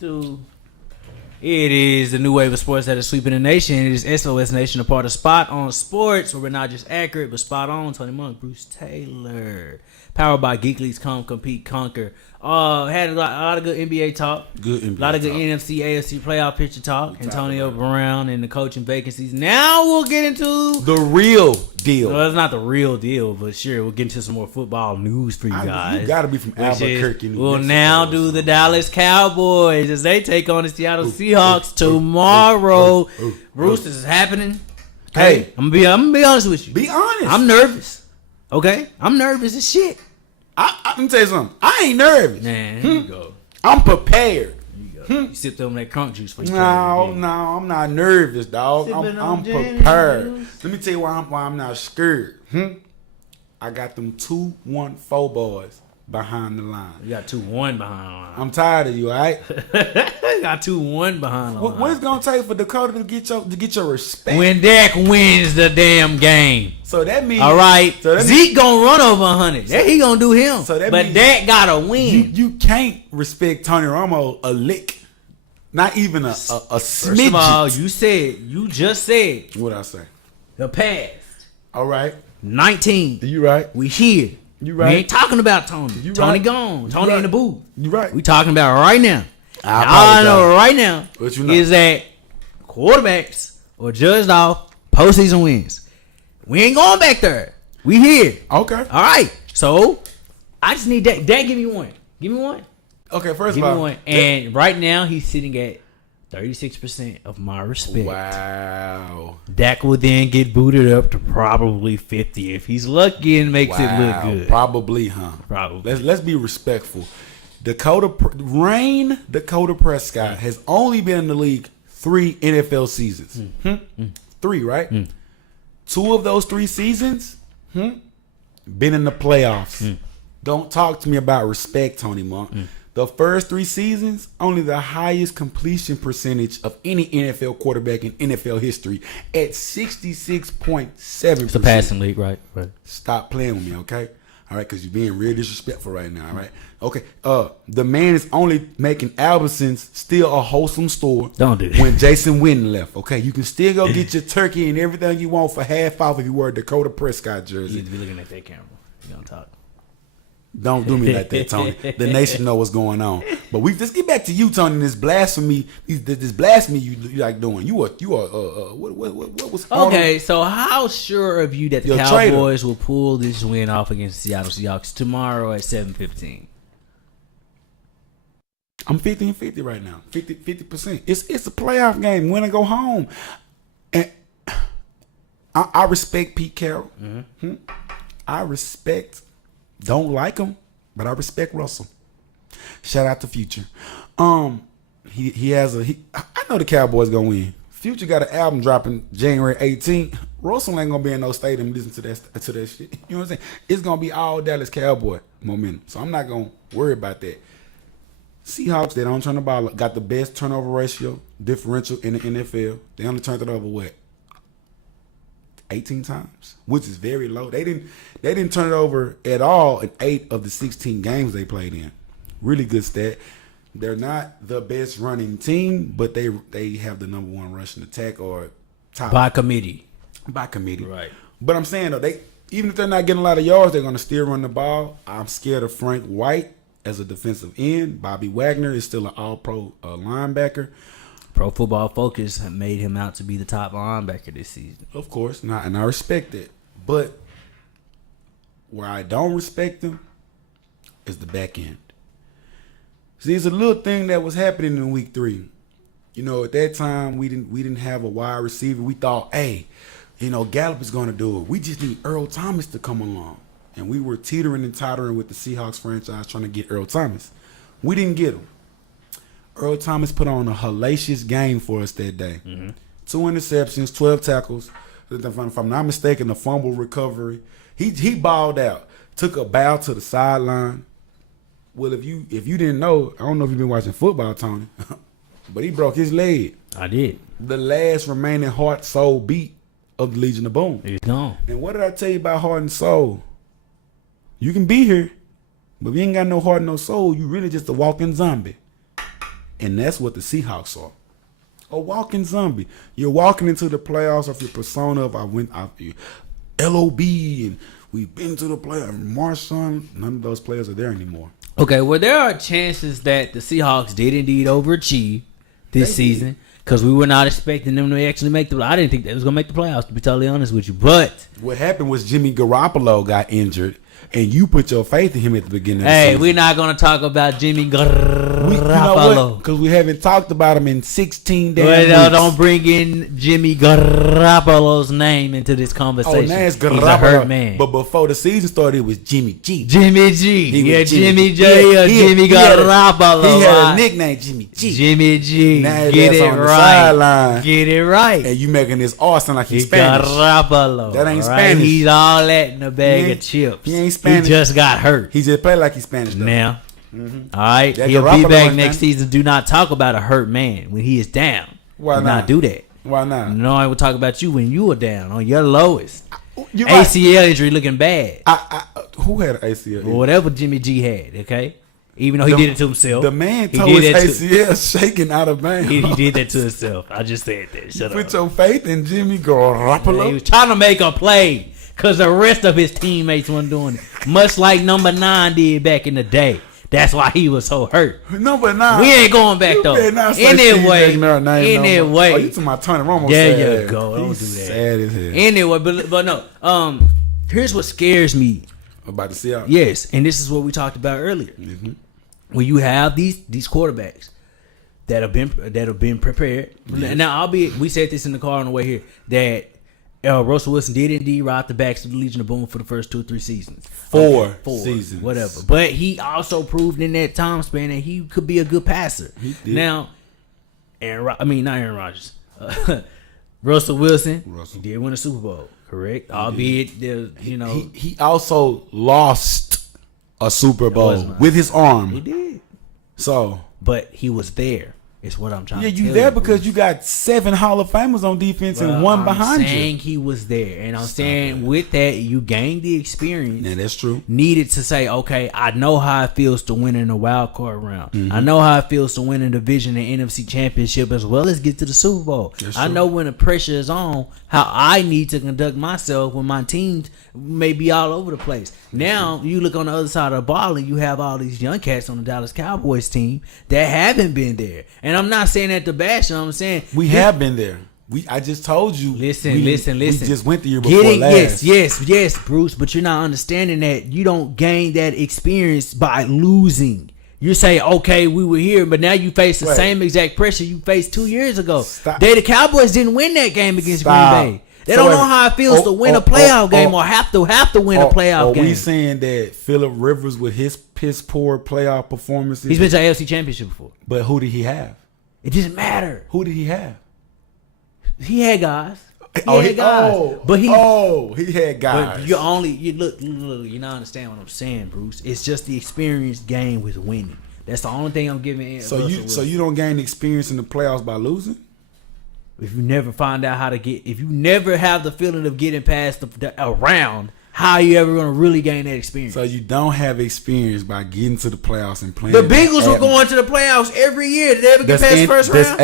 2. It is the new wave of sports that is sweeping the nation. It is SOS Nation, a part of Spot on Sports, where we're not just accurate, but spot on. Tony Monk, Bruce Taylor. Powered by GEEKLETES, Come, Compete, Conquer. Had a lot of good NBA talk. A lot of good NFC, AFC playoff picture talk. Antonio Brown and the coaching vacancies. Now we'll get into the real deal. Well, it's not the real deal, but sure, we'll get into some more football news for you guys. You got to be from Albuquerque, New We'll Mexico, now do the Dallas Cowboys as they take on the Seattle Seahawks tomorrow. Bruce, this is happening. Hey, I'm gonna be honest with you. Be honest. I'm nervous. Okay, I'm nervous as shit. Let me tell you something. I ain't nervous. Man, here you go. I'm prepared. You sipped on that crunk juice for you. No, I'm not nervous, dog. I'm prepared. Let me tell you why I'm not scared. I got them 2-1-4 boys behind the line. You got 2-1 behind the line. I'm tired of you, all right? You got 2-1 behind the line. What it's gonna take for Dakota to get your respect? When Dak wins the damn game. So that means all right. Zeke gonna run over 100. He gonna do him. But Dak gotta win. You can't respect Tony Romo a lick. Not even a smidget. First of all, you just said what I say. The past. All right. 19. You right. We here. You right. We ain't talking about Tony. Tony right. gone. Tony in the booth. You right. We talking about right now. All I know right now you is that quarterbacks are judged off postseason wins. We ain't going back there. We here. Okay. All right. So I just need Dak. Dak, give me one. Give me one. Okay. First give of all, me one. And right now he's sitting at 36% of my respect. Wow. Dak will then get booted up to probably 50 if he's lucky and makes it look good. Probably, huh? Probably. Let's be respectful. Dakota Prescott has only been in the league 3 NFL seasons. 3, right? 2 of those 3 seasons been in the playoffs. Don't talk to me about respect, Tony Monk. The first 3 seasons, only the highest completion percentage of any NFL quarterback in NFL history at 66.7%. It's a passing league, right? Stop playing with me, okay? All right, because you're being real disrespectful right now, all right? Okay, the man is only making Albertsons still a wholesome store. Don't do that. When Jason Witten left, okay? You can still go get your turkey and everything you want for half off if you wear a Dakota Prescott jersey. You need to be looking at that camera. You don't talk. Don't do me like that, Tony. The nation know what's going on. But let's get back to you, Tony. This blasphemy, this blasphemy you like doing. You are what was okay? So how sure of you that the Cowboys will pull this win off against the Seattle Seahawks tomorrow at 7:15? I'm 50-50 right now. 50%. It's a playoff game. Win and go home. And I respect Pete Carroll. I respect. Don't like him, but I respect Russell. Shout out to Future. He has I know the Cowboys gonna win. Future got an album dropping January 18th. Russell ain't gonna be in no stadium listening to that shit. You know what I'm saying? It's gonna be all Dallas Cowboy momentum. So I'm not gonna worry about that. Seahawks, they don't turn the ball up. Got the best turnover ratio differential in the NFL. They only turned it over 18 times, which is very low. They didn't turn it over at all in 8 of the 16 games they played in. Really good stat. They're not the best running team, but they have the number 1 rushing attack or top by committee. Right. But I'm saying though, even if they're not getting a lot of yards, they're gonna still run the ball. I'm scared of Frank White as a defensive end. Bobby Wagner is still an all-pro linebacker. Pro Football Focus made him out to be the top linebacker this season. Of course, and I respect it. But where I don't respect him is the back end. See, it's a little thing that was happening in week 3. You know, at that time we didn't have a wide receiver. We thought, hey, Gallup is going to do it. We just need Earl Thomas to come along. And we were teetering and tottering with the Seahawks franchise trying to get Earl Thomas. We didn't get him. Earl Thomas put on a hellacious game for us that day. 2 interceptions, 12 tackles. If I'm not mistaken, a fumble recovery. He balled out. Took a bow to the sideline. Well, if you didn't know, I don't know if you've been watching football, Tony, but he broke his leg. I did. The last remaining heart, soul beat of the Legion of Boom. It's gone. And what did I tell you about heart and soul? You can be here, but if you ain't got no heart, no soul, you really just a walking zombie. And that's what the Seahawks are. A walking zombie. You're walking into the playoffs of your persona of LOB and we've been to the playoffs. Marshawn, none of those players are there anymore. Okay, well, there are chances that the Seahawks did indeed overachieve this season because we were not expecting them to actually make the. I didn't think they was gonna make the playoffs, to be totally honest with you. But what happened was Jimmy Garoppolo got injured, and you put your faith in him at the beginning. Of the season. We're not gonna talk about Jimmy Garoppolo because we haven't talked about him in 16 days. Well, don't bring in Jimmy Garoppolo's name into this conversation. Oh, now it's Garoppolo. He's a hurt man. But before the season started, it was Jimmy G. Jimmy G. Jimmy J or Jimmy Garoppolo. He had a nickname, Jimmy G. Jimmy G. Now Get it right. Get it right. And you making this all sound like he's Spanish. Garoppolo. That ain't Spanish. He's all that in a bag of chips. He ain't Spanish. He just got hurt. He just play like he's Spanish though. Now. All right. He'll be back next season. Do not talk about a hurt man when he is down. Why not? Do not do that. Why not? No, I will talk about you when you were down on your lowest. You're ACL injury looking bad. Who had an ACL injury? Whatever Jimmy G had, okay? Even though he did it to himself. The man told his ACL shaking out of bounds. He did that to himself. I just said that. Shut up. Put your faith in Jimmy Garoppolo. He was trying to make a play because the rest of his teammates weren't doing it. Much like number 9 did back in the day. That's why he was so hurt. Number 9. We ain't going back though. Anyway. Oh, you to my Tony Romo. There you go. Don't do that. Sad as hell. Anyway, but no. Here's what scares me about the Seahawks. Yes, and this is what we talked about earlier. Mm-hmm. When you have these quarterbacks that have been prepared. Yes. Now, we said this in the car on the way here that Russell Wilson did indeed ride the backs of the Legion of Boom for the first 2 or 3 seasons. Four seasons. Whatever. But he also proved in that time span that he could be a good passer. He did. Now, not Aaron Rodgers. Russell Wilson did win a Super Bowl, correct? Albeit, he also lost a Super Bowl with his arm. He did. So, but he was there. Is what I'm trying to tell you. Yeah, you there because you got 7 Hall of Famers on defense and 1 behind you. I'm saying he was there. And I'm saying with that, you gained the experience. Yeah, that's true. Needed to say, okay, I know how it feels to win in a wild card round. Mm-hmm. I know how it feels to win a division and NFC championship as well as get to the Super Bowl. I know when the pressure is on, how I need to conduct myself when my teams may be all over the place. Now, you look on the other side of the ball and you have all these young cats on the Dallas Cowboys team that haven't been there. And I'm not saying that to bash them. I'm saying we have been there. I just told you. Listen. We just went the year before last. Yes, Bruce. But you're not understanding that you don't gain that experience by losing. You say, okay, we were here, but now you face the same exact pressure you faced 2 years ago. The Cowboys didn't win that game against Green Bay. They don't know how it feels to win a playoff game or have to win a playoff game. Are we saying that Phillip Rivers with his piss poor playoff performances? He's been to AFC Championship before. But who did he have? It doesn't matter. Who did he have? He had guys. He had guys. He had guys. But you look, you not understand what I'm saying, Bruce. It's just the experience gained with winning. That's the only thing I'm giving. So you don't gain experience in the playoffs by losing? If you never find out how to if you never have the feeling of getting past a round, how are you ever going to really gain that experience? So you don't have experience by getting to the playoffs and playing. The Bengals were going to the playoffs every year. Did they ever get past the first round?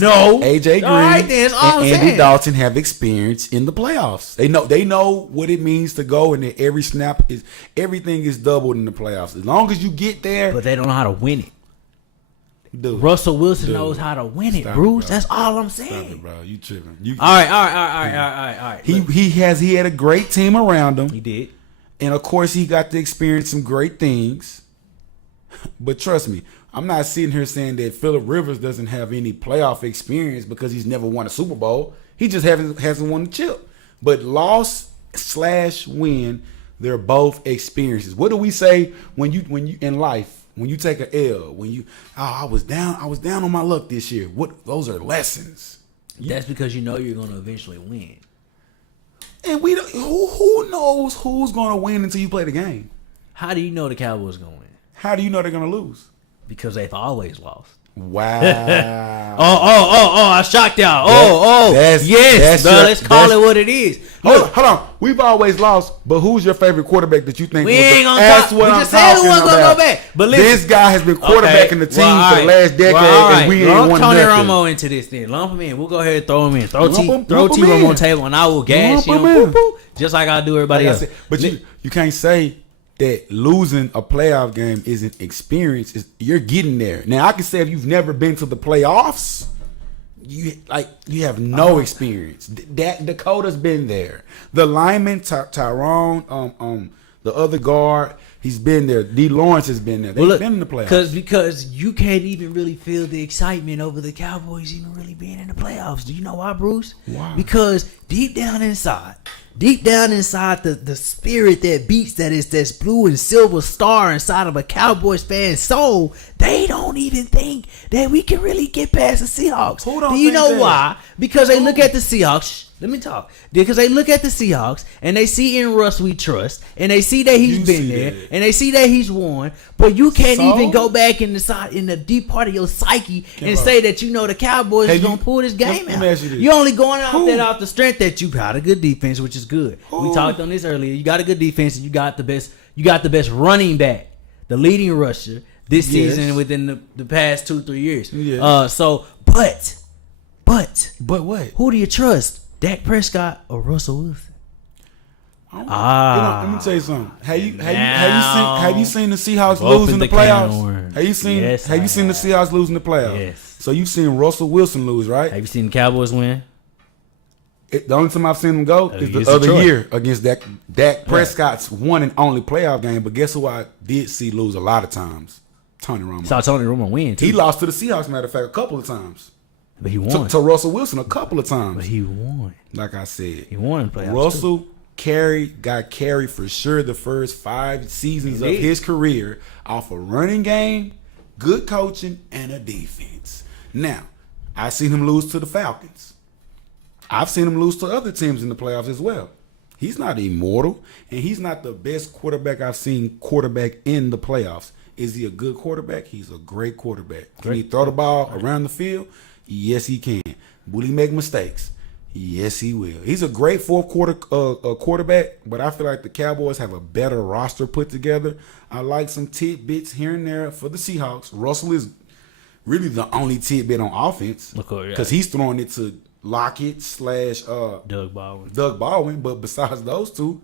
No. AJ Green all right, then, and Andy Dalton have experience in the playoffs. They know what it means to go, and that every snap everything is doubled in the playoffs. As long as you get there, but they don't know how to win it. Russell Wilson knows how to win it, Bruce. That's all I'm saying. Stop it, bro. You tripping. All right. He had a great team around him. He did. And of course he got to experience some great things. But trust me, I'm not sitting here saying that Phillip Rivers doesn't have any playoff experience because he's never won a Super Bowl. He just hasn't won the chip. But loss/win, they're both experiences. What do we say when you in life? When you take an L, I was down on my luck this year. Those are lessons. That's because you know you're going to eventually win. And who knows who's going to win until you play the game? How do you know the Cowboys going to win? How do you know they're going to lose? Because they've always lost. Wow. I shocked y'all. Yes, bro. Let's call it what it is. Hold on. We've always lost, but who's your favorite quarterback that you think? We ain't gonna talk. We just said we wasn't gonna go back. But listen, this guy has been quarterbacking the team for the last decade, and we ain't won Tony nothing. Romo into this thing. Lump him in. We'll go ahead and throw him in. Throw T Romo on the table, and I will gas him. Just like I do everybody else. But you can't say that losing a playoff game isn't experience. You're getting there. Now I can say if you've never been to the playoffs, you have no experience. That Dakota's been there. The lineman Tyrone, the other guard, he's been there. D. Lawrence has been there. They've been in the playoffs. Because you can't even really feel the excitement over the Cowboys even really being in the playoffs. Do you know why, Bruce? Why? Because deep down inside the spirit that beats this blue and silver star inside of a Cowboys fan's soul, they don't even think that we can really get past the Seahawks. Do you know why? Because they look at the Seahawks. Let me talk. Because they look at the Seahawks and they see in Russ we trust, and they see that he's been there, and they see that he's won. But you can't even go back in the deep part of your psyche and say that the Cowboys is gonna pull this game out. You're only going out there off the strength that you got a good defense, which is good. We talked on this earlier. You got a good defense, and you got the best running back, the leading rusher this season within the past 2-3 years. Yeah. But what? Who do you trust? Dak Prescott or Russell Wilson? Let me tell you something. Have you seen the Seahawks lose in the playoffs? Have you seen the Seahawks lose in the playoffs? Yes. So you've seen Russell Wilson lose, right? Have you seen the Cowboys win? The only time I've seen them go is the other year against Dak Prescott's one and only playoff game. But guess who I did see lose a lot of times? Tony Romo. Saw Tony Romo win too. He lost to the Seahawks, matter of fact, a couple of times. But he won. To Russell Wilson a couple of times. But he won. Like I said. He won in playoffs. Russell got carried for sure the first 5 seasons of his career off a running game, good coaching, and a defense. Now, I've seen him lose to the Falcons. I've seen him lose to other teams in the playoffs as well. He's not immortal, and he's not the best quarterback I've seen quarterback in the playoffs. Is he a good quarterback? He's a great quarterback. Can he throw the ball around the field? Yes, he can. Will he make mistakes? Yes, he will. He's a great fourth quarter quarterback, but I feel like the Cowboys have a better roster put together. I like some tidbits here and there for the Seahawks. Russell is really the only tidbit on offense because he's throwing it to Lockett / Doug Baldwin. But besides those two,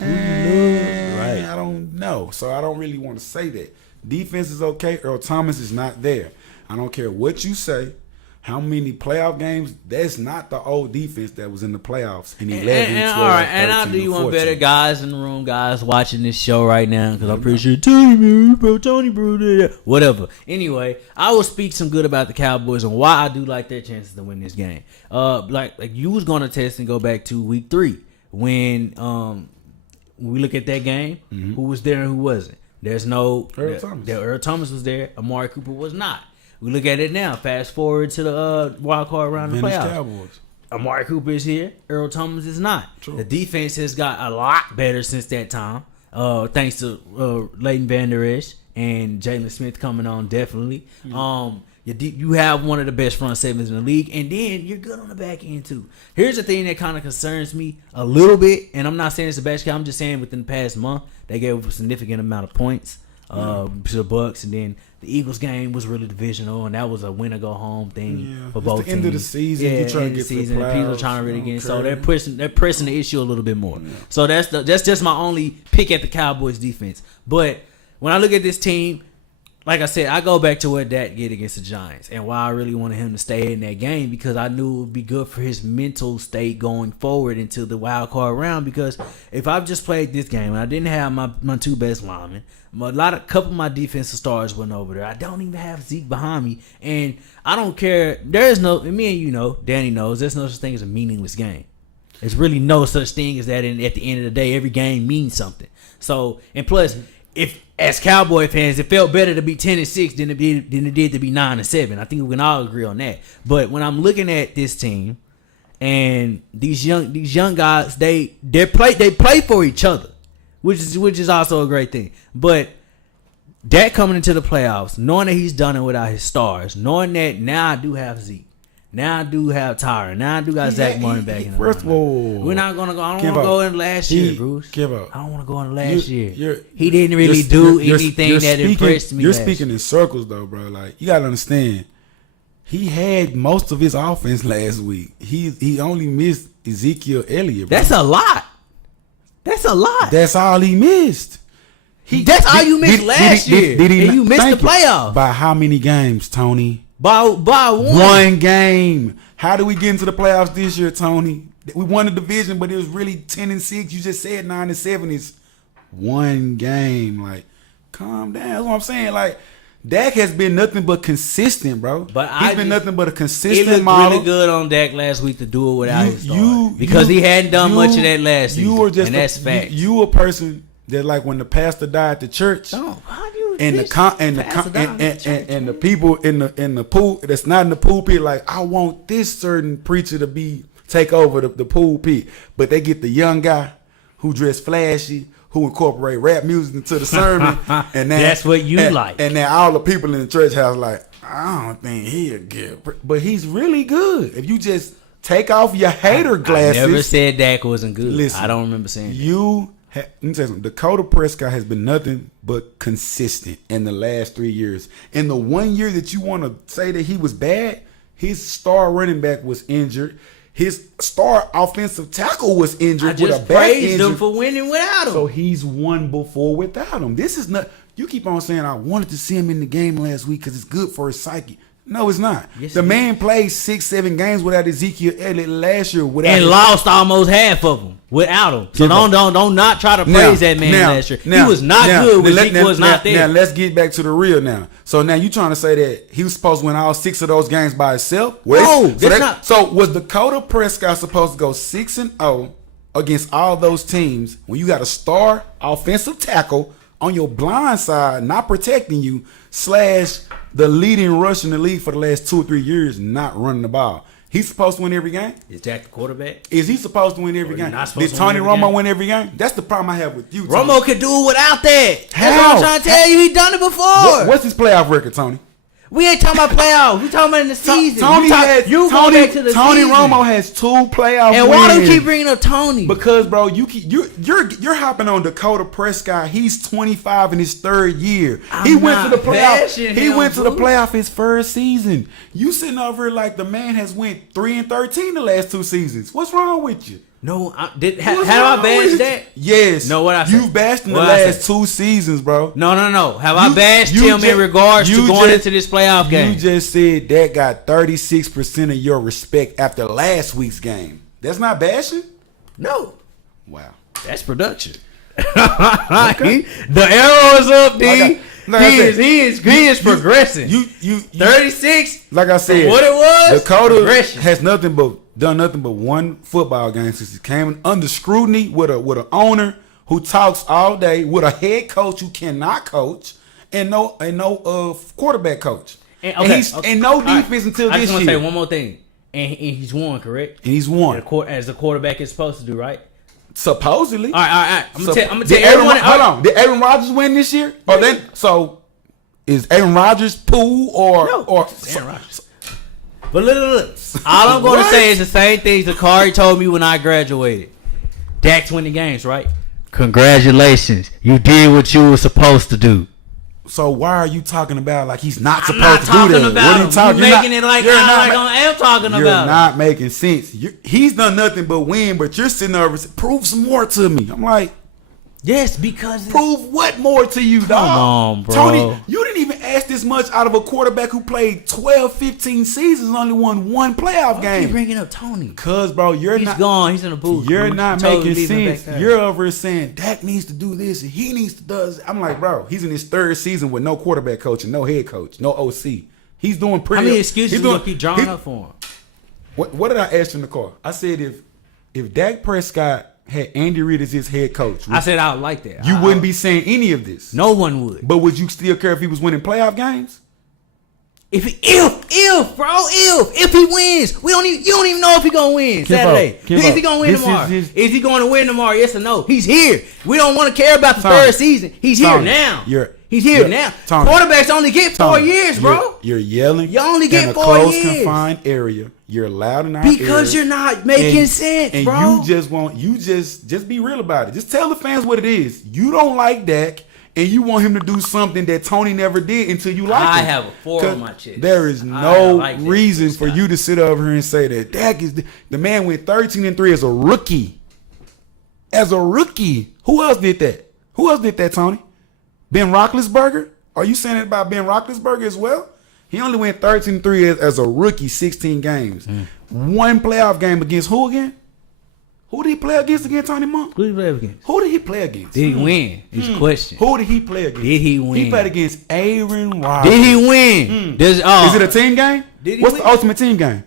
I don't know. So I don't really want to say that. Defense is okay. Earl Thomas is not there. I don't care what you say. How many playoff games? That's not the old defense that was in the playoffs in 11, 12, all right, 13, and I'll do you one better, guys in the room, guys watching this show right now, because I'm pretty sure Tony bro, whatever. Anyway, I will speak some good about the Cowboys and why I do like their chances to win this game. Like you was going to test and go back to week 3 when we look at that game. Mm-hmm. Who was there and who wasn't? There's no Earl Thomas. Earl Thomas was there. Amari Cooper was not. We look at it now. Fast forward to the wild card round of the playoffs. Cowboys. Amari Cooper is here. Earl Thomas is not. True. The defense has got a lot better since that time. Thanks to Leighton Vander Esch and Jalen Smith coming on, definitely. Mm-hmm. You have one of the best front sevens in the league, and then you're good on the back end too. Here's the thing that kind of concerns me a little bit, and I'm not saying it's a bad shot. I'm just saying within the past month they gave a significant amount of points to the Bucks, and then the Eagles game was really divisional, and that was a win or go home thing for both teams. End of the season, you're trying to get to the playoffs. People are trying to really get in, so they're pressing the issue a little bit more. Yeah. So that's just my only pick at the Cowboys defense. But when I look at this team, like I said, I go back to what Dak did against the Giants and why I really wanted him to stay in that game, because I knew it would be good for his mental state going forward into the wild card round. Because if I've just played this game and I didn't have my 2 best linemen, a couple of my defensive stars went over there. I don't even have Zeke behind me, and I don't care. There's no, me and Danny knows, there's no such thing as a meaningless game. There's really no such thing as that. And at the end of the day, every game means something. So, and plus, if as Cowboy fans, it felt better to be 10-6 than it did to be 9-7. I think we can all agree on that. But when I'm looking at this team and these young guys, they play for each other, which is also a great thing. But Dak coming into the playoffs, knowing that he's done it without his stars, knowing that now I do have Zeke. Now I do have Tyron. Now I do got Zach Martin back in the first of all, we're not gonna go. I don't want to go in last year, Bruce. I don't want to go in last year. He didn't really do anything that impressed me. You're speaking in circles, though, bro. Like you gotta understand, he had most of his offense last week. He only missed Ezekiel Elliott. Bro. That's a lot. That's all he missed. That's all you missed last year. And you missed the playoffs. By how many games, Tony? By one game. How do we get into the playoffs this year, Tony? We won the division, but it was really 10-6. You just said 9-7 is one game. Like, calm down. That's what I'm saying. Like, Dak has been nothing but consistent, bro. But he's been nothing but a consistent looked model. Really good on Dak last week to do it without his star. Because he hadn't done much of that last season. And that's fact. You a person that, like, when the pastor died at the church. And the people in the pool that's not in the pulpit, like, I want this certain preacher to take over the pulpit, but they get the young guy who dress flashy, who incorporate rap music into the sermon, and that's what you like. And then all the people in the church house like, I don't think he'll get, but he's really good. If you just take off your hater glasses. I never said Dak wasn't good. Listen, I don't remember saying that. Let me tell you something. Dakota Prescott has been nothing but consistent in the last 3 years. In the 1 year that you want to say that he was bad, his star running back was injured. His star offensive tackle was injured with a back injury. I just praised him for winning without him. So he's won before without him. This is not. You keep on saying I wanted to see him in the game last week because it's good for his psyche. No, it's not. Yes, the man played 6-7 games without Ezekiel Elliott last year, lost almost half of them without him. So don't not try to praise that man last year. He was not good when Zeke was not there. Now let's get back to the real now. So now you trying to say that he was supposed to win all 6 of those games by himself? No, that's not. So was Dakota Prescott supposed to go 6-0 against all those teams when you got a star offensive tackle on your blind side not protecting you / the leading rush in the league for the last 2 or 3 years not running the ball? He's supposed to win every game? Is Dak the quarterback? Is he supposed to win every game? Did Tony Romo win every game? That's the problem I have with you, Tony. Romo could do it without that. How? That's what I'm trying to tell you. He done it before. What's his playoff record, Tony? We ain't talking about playoffs. We talking about in the season. Tony Romo has 2 playoff wins. And why do you keep bringing up Tony? Because, bro, you're hopping on Dakota Prescott. He's 25 in his 3rd year. He went to the playoff. He went to the playoff his first season. You sitting over here like the man has went 3-13 the last 2 seasons. What's wrong with you? No, have I bashed that? Yes. No, what I said? You've bashed in the last 2 seasons, bro. No. Have I bashed him in regards to going into this playoff game? You just said that got 36% of your respect after last week's game. That's not bashing? No. Wow. That's production. Okay. The arrow is up, D. He is progressing. You 36. Like I said, what it was. Dakota has done nothing but 1 football game since he came under scrutiny with an owner who talks all day, with a head coach who cannot coach, and no quarterback coach, and no defense until this year. I just want to say one more thing, and he's won, correct? And he's won as the quarterback is supposed to do, right? Supposedly. All right. I'm gonna tell everyone. Hold on. Did Aaron Rodgers win this year? Or then is Aaron Rodgers pool or Aaron Rodgers? But look. All I'm going to say is the same things Zakari told me when I graduated. Dak's winning games, right? Congratulations. You did what you were supposed to do. So why are you talking about like he's not supposed to do that? What are you talking about? You're making it like I am talking about. You're not making sense. He's done nothing but win, but you're sitting there and prove some more to me. I'm like, yes, because prove what more to you, dog? Come on, bro. Tony, you didn't even ask this much out of a quarterback who played 12, 15 seasons and only won 1 playoff game. Why are you bringing up Tony? Because, bro, he's gone. He's in the booth. You're not making sense. You're over here saying Dak needs to do this and he needs to do this. I'm like, bro, he's in his 3rd season with no quarterback coach and no head coach, no OC. He's doing pretty. How many excuses you gonna keep drawing up for him? What did I ask you in the car? I said if Dak Prescott had Andy Reid as his head coach, I said I would like that. You wouldn't be saying any of this. No one would. But would you still care if he was winning playoff games? If he wins, you don't even know if he gonna win Saturday. Is he gonna win tomorrow? Is he going to win tomorrow? Yes or no? He's here. We don't want to care about the 3rd season. He's here now. He's here now. Tony, Quarterbacks only get 4 years, bro. You're yelling. You only get in a 4 closed, years. confined area. You're loud in our because area, you're not making sense, and bro. And you just be real about it. Just tell the fans what it is. You don't like Dak, and you want him to do something that Tony never did until you like him. I have a 4 on my chest. There is no reason for you to sit over here and say that Dak is the man went 13-3 as a rookie. As a rookie, who else did that? Who else did that, Tony? Ben Roethlisberger? Are you saying it about Ben Roethlisberger as well? He only went 13-3 as a rookie, 16 games. One playoff game against who again? Who did he play against again, Tony Monk? Who did he play against? Who did he play against? Did he win? Is the question. Who did he play against? Did he win? He played against Aaron Rodgers. Did he win? Is it a team game? What's the ultimate team game?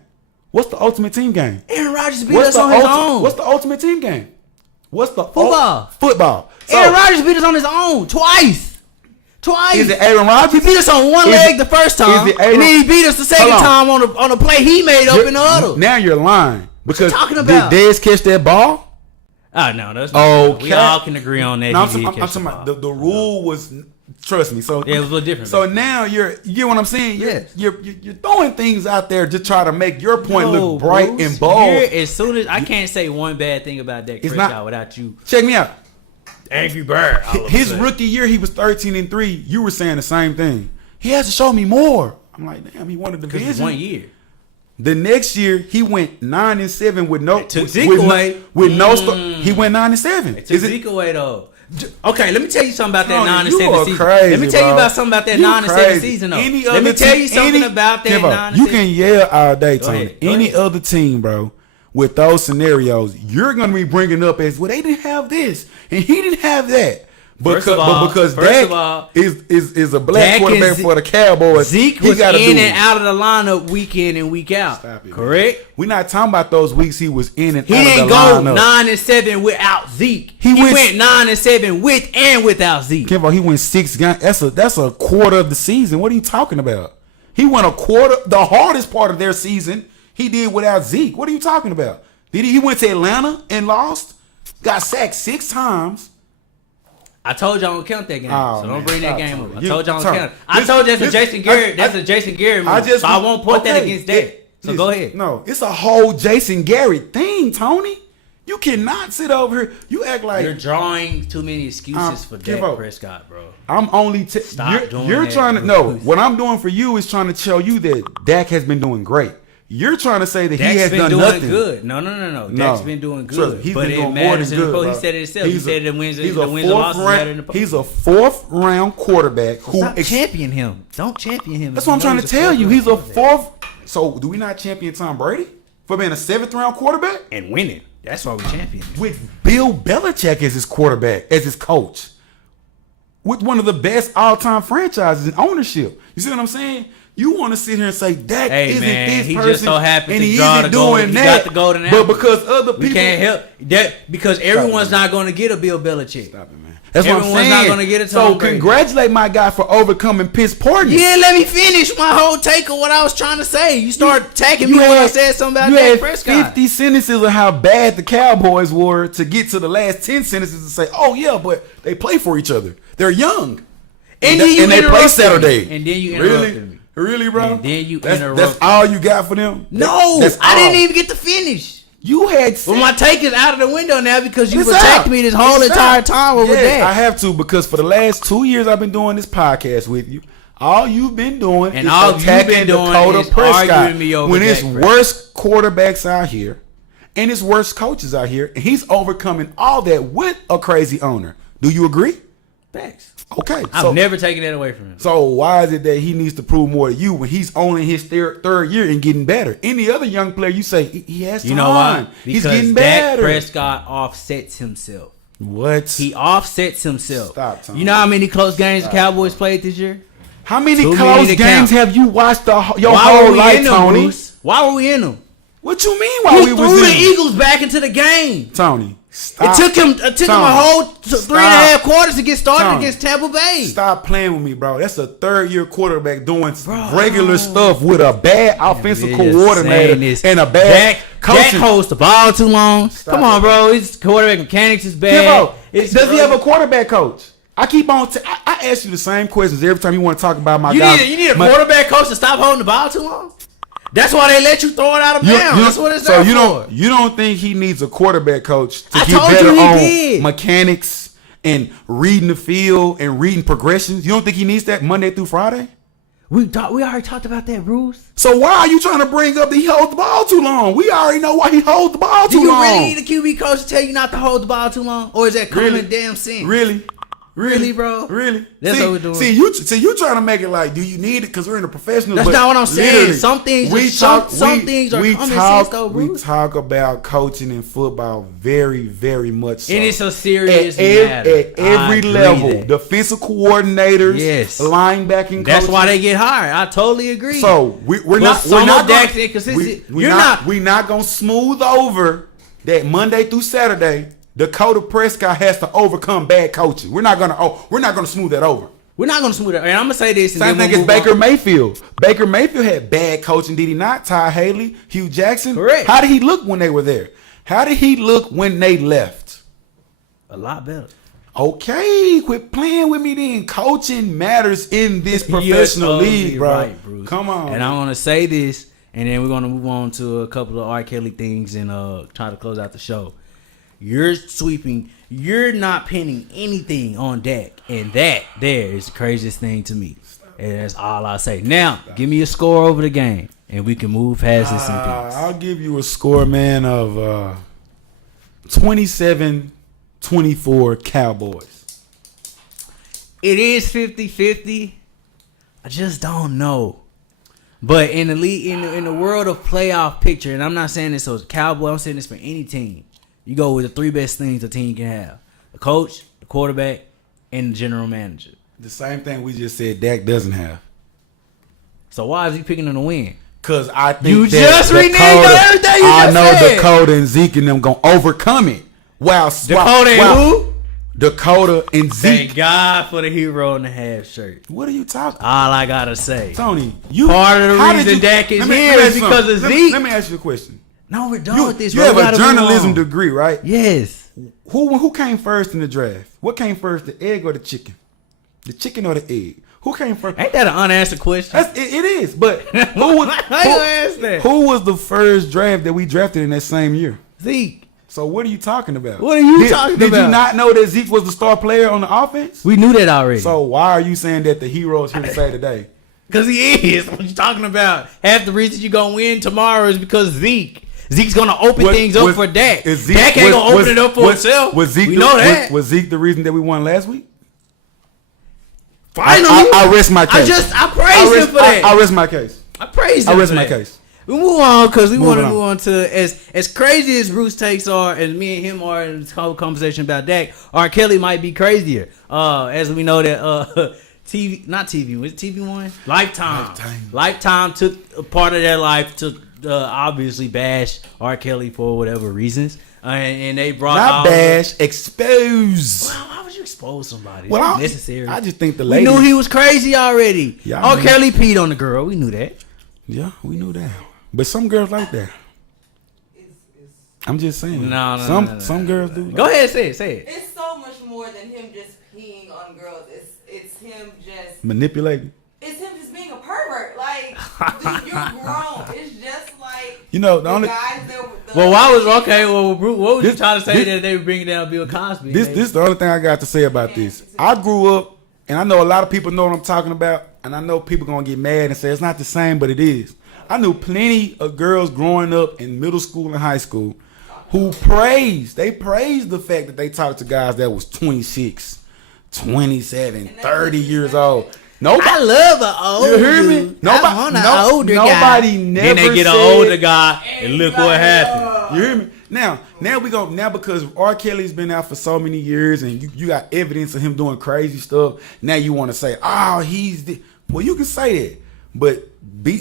What's the ultimate team game? Aaron Rodgers beat us on his own. What's the ultimate team game? What's the football? Football. So, Aaron Rodgers beat us on his own twice. Is it Aaron Rodgers? He beat us on one leg the first time, and then he beat us the second time on a play he made up in the huddle. Now you're lying because what you talking about? Did Dez catch that ball? Oh no, that's not okay. We all can agree on that. No, I'm talking about the rule was. Trust me. So yeah, it was a little different. So now you get what I'm saying? You're throwing things out there to try to make your point look bright and bold. As soon as I can't say one bad thing about Dak Prescott without you. Check me out. Angry Bird. His rookie year, he was 13-3. You were saying the same thing. He has to show me more. I'm like, damn, he won the division. It's 1 year. The next year, he went 9-7 with no. Took Zeke away. He went 9-7. Took Zeke away though. Okay, let me tell you something about that 9-7 season. Crazy, let me tell you about something about that 9-7 season though. Let me tell you something about that 9-7. You can yell all day, Tony. Any other team, bro, with those scenarios, you're going to be bringing up as, well, they didn't have this, and he didn't have that. Because Dak is a black quarterback for the Cowboys. Zeke was in and out of the lineup week in and week out. Correct? We're not talking about those weeks he was in and out of the lineup. He didn't go 9-7 without Zeke. He went 9-7 with and without Zeke. Kimbo, he went 6 games. That's a quarter of the season. What are you talking about? He went a quarter, the hardest part of their season, he did without Zeke. What are you talking about? He went to Atlanta and lost? Got sacked 6 times. I told you I don't count that game, so don't bring that game up. I told you I don't count it. I told you that's a Jason Garrett. That's a Jason Garrett move. So I won't put that against that. So go ahead. No, it's a whole Jason Garrett thing, Tony. You cannot sit over here. You act like you're drawing too many excuses for Dak Prescott, bro. I'm only you're trying to what I'm doing for you is trying to tell you that Dak has been doing great. You're trying to say that Dak's he has done nothing. Good. Good. No. Dak's been doing good. He's been doing more than good. He said it himself. He said the wins and losses matter in the postseason. He's a 4th round quarterback who champion him. Don't champion him. That's what I'm trying to tell you. He's a 4th. So do we not champion Tom Brady for being a 7th round quarterback and winning? That's why we champion him. With Bill Belichick as his quarterback, as his coach, with one of the best all-time franchises in ownership. You see what I'm saying? You want to sit here and say Dak isn't this person, just so happens and to he draw isn't the gold. doing He that. got the golden apple. But because other people, we can't help that because everyone's not going to get a Bill Belichick. Stop it, man. That's what I'm saying. Not going to get it. So congratulate my guy for overcoming piss poorness. Yeah, let me finish my whole take of what I was trying to say. You start attacking me when I said something about Dak Prescott. You had 50 sentences of how bad the Cowboys were to get to the last 10 sentences and say, oh yeah, but they play for each other. They're young. And they play Saturday. And then you interrupted me. Really, bro? And then you that's all you got for them? No, I didn't even get to finish. You had. Well, my take is out of the window now because you protected me this whole entire time over that. I have to because for the last 2 years I've been doing this podcast with you. All you've been doing is attacking Dakota Prescott when it's worst quarterbacks out here and it's worst coaches out here, and he's overcoming all that with a crazy owner. Do you agree? Thanks. Okay, I've never taken that away from him. So why is it that he needs to prove more to you when he's only in his third year and getting better? Any other young player, you say he has time. You know why? Because he's getting better. Dak Prescott offsets himself. What? He offsets himself. Stop, Tom. You know how many close games the Cowboys played this year? How many close games have you watched your whole life, Tony? Bruce? Why were we in them? What you mean? Why we was in them? He threw the Eagles back into the game, Tony. Stop. It took him a whole 3.5 quarters to get started against Tampa Bay. Stop playing with me, bro. That's a 3rd-year quarterback doing regular stuff with a bad offensive coordinator and a bad coaching. Dak holds the ball too long. Come on, bro. His quarterback mechanics is bad. Does he have a quarterback coach? I keep on. I ask you the same questions every time you want to talk about my guys. You need a quarterback coach to stop holding the ball too long. That's why they let you throw it out of bounds. That's what it's there for. You don't think he needs a quarterback coach to get better on mechanics and reading the field and reading progressions? You don't think he needs that Monday through Friday? We already talked about that, Bruce. So why are you trying to bring up that he holds the ball too long? We already know why he holds the ball too long. Do you really need a QB coach to tell you not to hold the ball too long, or is that common damn sense? Really, bro? Really? That's what we're doing. See, you trying to make it like, do you need it? Because we're in the professional. That's not what I'm saying. Some things are common sense, though, Bruce. We talk about coaching in football very, very much so. And it's a serious matter. At every level. Defensive coordinators, yes, linebacking coaches. That's why they get hired. I totally agree. So we're not going to smooth over that Monday through Saturday. Dakota Prescott has to overcome bad coaching. We're not gonna smooth that over. We're not gonna smooth it. And I'm gonna say this. Same thing as Baker Mayfield. Baker Mayfield had bad coaching, did he not? Ty Haley, Hugh Jackson. Correct. How did he look when they were there? How did he look when they left? A lot better. Okay, quit playing with me then. Coaching matters in this professional league, bro. Right, Bruce. Come on. And I want to say this, and then we're gonna move on to a couple of R. Kelly things and try to close out the show. You're not pinning anything on Dak, and that there is the craziest thing to me. And that's all I say. Now, give me a score over the game, and we can move past this in peace. I'll give you a score, man, of 27-24 Cowboys. It is 50-50. I just don't know. But in the league, in the world of playoff picture, and I'm not saying this as a Cowboy, I'm saying this for any team. You go with the three best things a team can have: the coach, the quarterback, and the general manager. The same thing we just said Dak doesn't have. So why is he picking them to win? Because I think you just reneged on everything you just said. Dakota and Zeke and them going to overcome it. Dakota and who? Dakota and Zeke. Thank God for the hero in the half shirt. What are you talking about? All I got to say. Tony, part of the reason Dak is here is because of Zeke. Let me ask you a question. No, we're done with this. You have a journalism degree, right? Yes. Who came first in the draft? What came first, the egg or the chicken? The chicken or the egg? Who came first? Ain't that an unanswered question? It is, but who was the first draft that we drafted in that same year? Zeke. So what are you talking about? What are you talking about? Did you not know that Zeke was the star player on the offense? We knew that already. So why are you saying that the hero is here to say today? Because he is. What you talking about? Half the reason you're going to win tomorrow is because Zeke's going to open things up for Dak. Dak ain't going to open it up for himself. We know that. Was Zeke the reason that we won last week? Finally. I rest my case. I praise him for that. I rest my case. I praise him I rest my case. We move on because we want to move on to as crazy as Bruce takes are, as me and him are in this whole conversation about Dak. R. Kelly might be crazier. As we know that TV, was it TV One? Lifetime took a part of their life to obviously bash R. Kelly for whatever reasons, and they brought expose. Well, why would you expose somebody? Well, necessary. I just think the ladies. We knew he was crazy already. Yeah, R. Kelly peed on the girl. We knew that. Yeah, we knew that. But some girls like that. I'm just saying. No. Some girls do. Go ahead, say it. It's so much more than him just peeing on girls. It's him just manipulating. It's him just being a pervert. Like, dude, you're grown. It's just like the only guys that. Well, why was what was you trying to say that they were bringing down Bill Cosby? This is the only thing I got to say about this. I grew up, and I know a lot of people know what I'm talking about, and I know people gonna get mad and say it's not the same, but it is. I knew plenty of girls growing up in middle school and high school who praised the fact that they talked to guys that was 26, 27, 30 years old. Nobody, I love an old You hear me? dude. Older guy. Nobody never Then they get an older guy, and look what happened. You hear me? Now because R. Kelly's been out for so many years, and you got evidence of him doing crazy stuff. Now you want to say, well, you can say that, but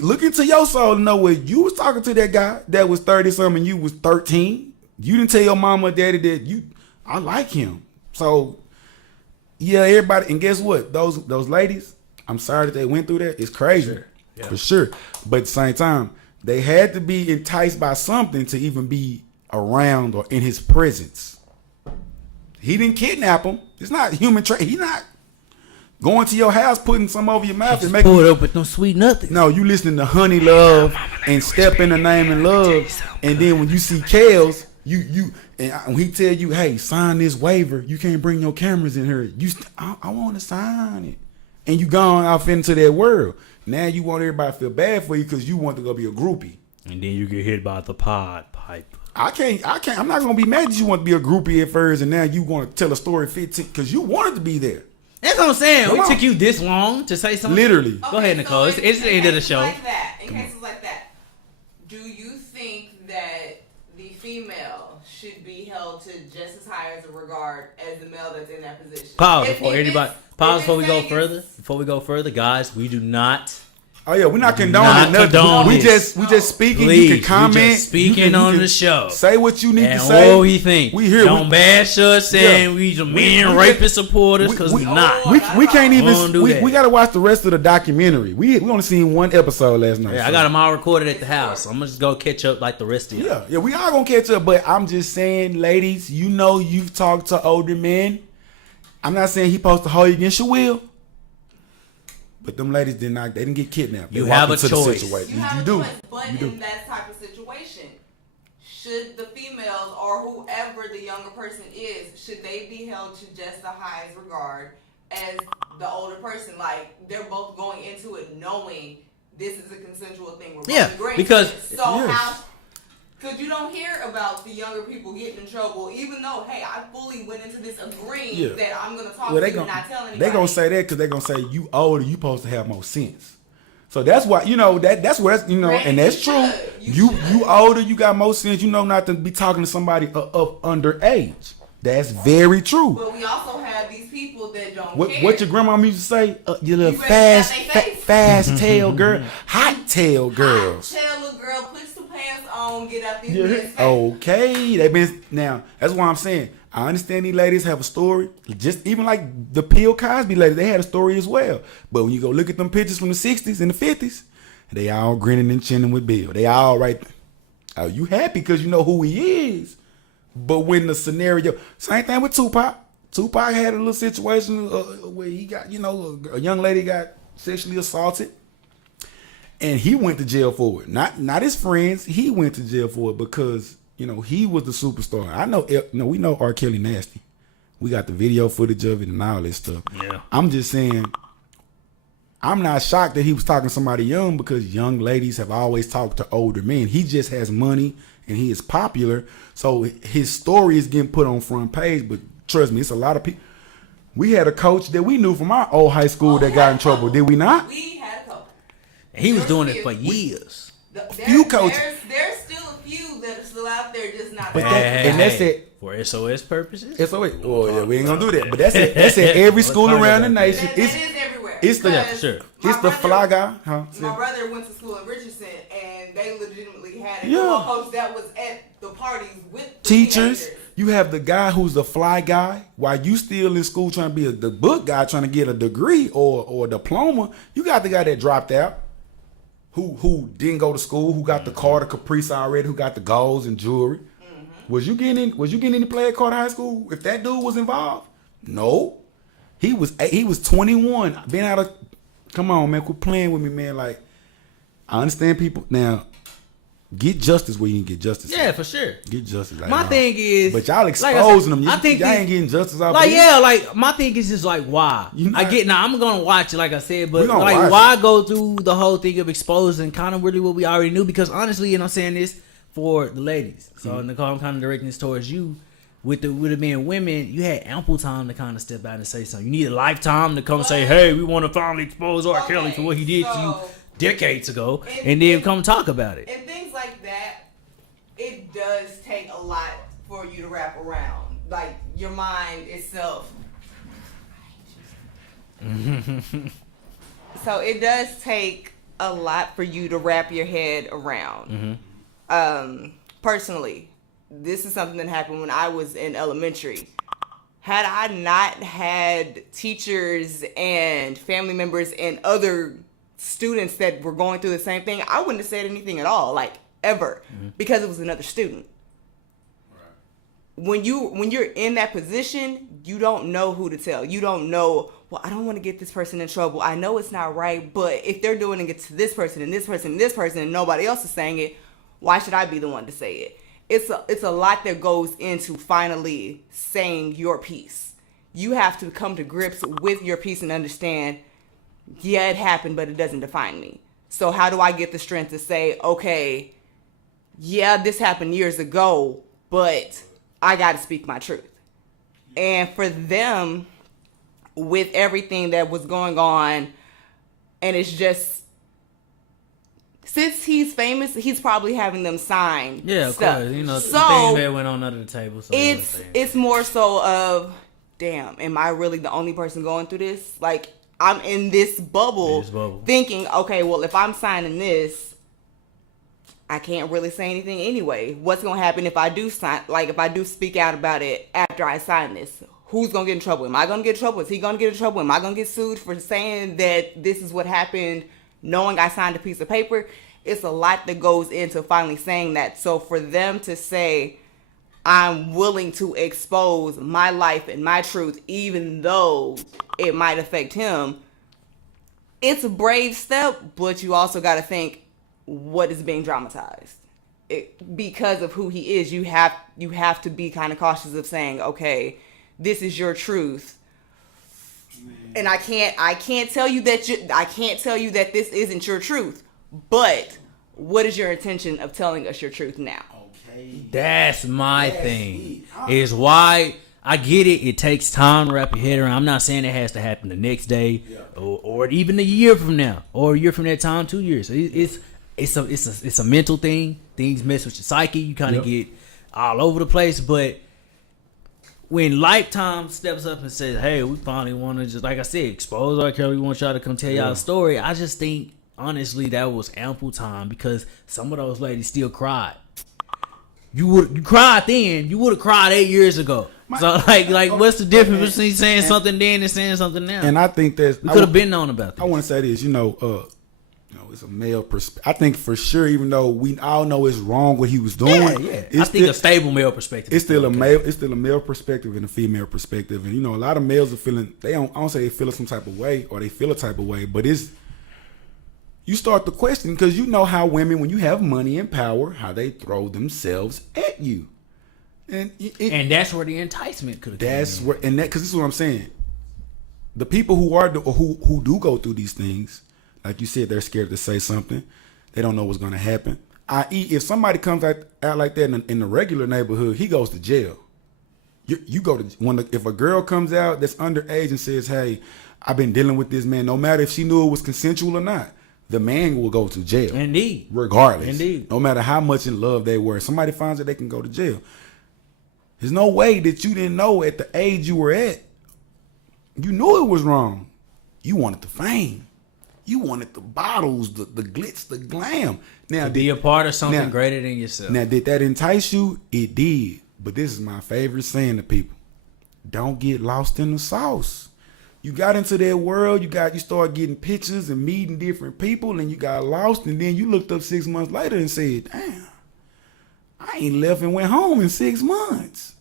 look into your soul to know what you was talking to that guy that was 30-something and you was 13. You didn't tell your mama or daddy that I like him. So yeah, everybody, and guess what? Those ladies, I'm sorry that they went through that. It's crazy, for sure. But at the same time, they had to be enticed by something to even be around or in his presence. He didn't kidnap him. It's not human trade. He not going to your house, putting some over your mouth and making pull it up with no sweet nothing. No, you listening to Honey Love and Step in the Name of Love, and then when you see Kels, when he tell you, hey, sign this waiver, you can't bring your cameras in here. I want to sign it, and you gone off into that world. Now you want everybody to feel bad for you because you want to go be a groupie, and then you get hit by the pod pipe. I can't. I'm not gonna be mad that you want to be a groupie at first, and now you want to tell a story 15 because you wanted to be there. That's what I'm saying. It took you this long to say something. Literally. Go ahead, Nicole. It's the end of the show. In cases like that, do you think that the female should be held to just as high as a regard as the male that's in that position? Pause before we go further. Before we go further, guys, we do not. Oh yeah, we're not condoning nothing. We just speaking. Please, you can comment. We just speaking on the show. Say what you need and to say. What we think. We here. Don't bash us saying we just men rapist supporters because we not. We can't even. We got to watch the rest of the documentary. We only seen one episode last night. Yeah, I got them all recorded at the house. So I'm gonna just go catch up like the rest of you. Yeah, we are gonna catch up. But I'm just saying, ladies, you've talked to older men. I'm not saying he supposed to hold you against your will. But them ladies they didn't get kidnapped. You have a choice. You have a choice. But in that type of situation, should the females or whoever the younger person is, should they be held to just the highest regard as the older person? Like, they're both going into it knowing this is a consensual thing. We're both agreeing because... Because you don't hear about the younger people getting in trouble, even though, hey, I fully went into this agreeing that I'm going to talk to you and not tell anybody. They're going to say that because they're going to say, you older, you supposed to have more sense. So that's why, that's where, and that's true. You older, you got more sense, not to be talking to somebody of underage. That's very true. But we also have these people that don't care. What your grandma used to say? You little fast tail girl, hot tail girls. Hot tail little girl, put some pants on, get out these men's face. Okay, now that's why I'm saying I understand these ladies have a story. Just even like the Bill Cosby ladies, they had a story as well. But when you go look at them pictures from the 60s and the 50s, they all grinning and chinning with Bill. They all right. Oh, you happy because you know who he is. But when the scenario, same thing with Tupac. Tupac had a little situation where he got, a young lady got sexually assaulted, and he went to jail for it. Not his friends. He went to jail for it because he was the superstar. I know. We know R. Kelly nasty. We got the video footage of it and all this stuff. Yeah. I'm just saying. I'm not shocked that he was talking to somebody young because young ladies have always talked to older men. He just has money and he is popular. So his story is getting put on front page, but trust me, it's a lot of people. We had a coach that we knew from our old high school that got in trouble. Did we not? We had a coach. He was doing it for years. Few coaches. There's still a few that are still out there, just not. And that's it. For SOS purposes? SOS. Oh yeah, we ain't gonna do that. But that's it. That's at every school around the nation. That is everywhere. It's the fly guy. Huh? My brother went to school in Richardson, and they legitimately had a coach that was at the parties with the teachers. teenagers. You have the guy who's the fly guy while you still in school trying to be the book guy trying to get a degree or a diploma. You got the guy that dropped out, who didn't go to school, who got the Carter Caprice already, who got the golds and jewelry. Mm-hmm. Was you getting any play at Carter High School if that dude was involved? No. He was 21. Been out of. Come on, man, quit playing with me, man. Like, I understand people now. Get justice where you can get justice. Yeah, for sure. Get justice. Like, my thing is, but y'all exposing them. I think y'all ain't getting justice out. Like my thing is just like why. I'm gonna watch it, like I said, but like why go through the whole thing of exposing kind of really what we already knew? Because honestly, I'm saying this for the ladies. So Nicole, I'm kind of directing this towards you. With it being women, you had ample time to kind of step out and say something. You need a lifetime to come say, hey, we want to finally expose R. Kelly for what he did to you decades ago, and then come talk about it. And things like that, it does take a lot for you to wrap around. Like, your mind itself. So it does take a lot for you to wrap your head around. Mm-hmm. Personally, this is something that happened when I was in elementary. Had I not had teachers and family members and other students that were going through the same thing, I wouldn't have said anything at all, like ever, because it was another student. when you're in that position, you don't know who to tell. You don't know, well, I don't want to get this person in trouble. I know it's not right, but if they're doing it to this person and this person and this person and nobody else is saying it, why should I be the one to say it? It's a lot that goes into finally saying your piece. You have to come to grips with your piece and understand, yeah, it happened, but it doesn't define me. So how do I get the strength to say, okay, yeah, this happened years ago, but I got to speak my truth. And for them, with everything that was going on, and it's just, since he's famous, he's probably having them sign of stuff. course. You know, so things that went on under the table. So it's more so of, damn, am I really the only person going through this? Like, I'm in this bubble thinking, okay, well, if I'm signing this, I can't really say anything anyway. What's going to happen if I do sign, like if I do speak out about it after I sign this? Who's going to get in trouble? Am I going to get in trouble? Is he going to get in trouble? Am I going to get sued for saying that this is what happened, knowing I signed a piece of paper? It's a lot that goes into finally saying that. So for them to say, I'm willing to expose my life and my truth, even though it might affect him, it's a brave step, but you also got to think, what is being dramatized? Because of who he is, you have to be kind of cautious of saying, okay, this is your truth, and I can't tell you that this isn't your truth. But what is your intention of telling us your truth now? That's my thing. Is why I get it. It takes time to wrap your head around. I'm not saying it has to happen the next day, or even a year from now, or a year from that time, 2 years. It's a mental thing. Things mess with your psyche. You kind of get all over the place. But when Lifetime steps up and says, "Hey, we finally want to just, like I said, expose R. Kelly. We want y'all to come tell y'all a story," I just think honestly that was ample time, because some of those ladies still cried. You cried then. You would have cried 8 years ago. So like, what's the difference between saying something then and saying something now? And I think that we could have been known about that. I want to say this, it's a male perspective. I think for sure, even though we all know it's wrong what he was doing, I think a stable male perspective. It's still a male perspective and a female perspective, and a lot of males are feeling. I don't say they feel some type of way or they feel a type of way, but you start to question, because you know how women, when you have money and power, how they throw themselves at you, and that's where the enticement could have. That's where, and that, because this is what I'm saying. The people who do go through these things, like you said, they're scared to say something. They don't know what's going to happen. I.e., if somebody comes out like that in the regular neighborhood, he goes to jail. You go to if a girl comes out that's underage and says, "Hey, I've been dealing with this man," no matter if she knew it was consensual or not, the man will go to jail. Indeed. Regardless. Indeed. No matter how much in love they were. If somebody finds that, they can go to jail. There's no way that you didn't know at the age you were at. You knew it was wrong. You wanted the fame. You wanted the bottles, the glitz, the glam. Now, to be a part of something greater than yourself. Now, did that entice you? It did. But this is my favorite saying to people. Don't get lost in the sauce. You got into that world, you start getting pictures and meeting different people, and you got lost, and then you looked up 6 months later and said, "Damn, I ain't left and went home in 6 months."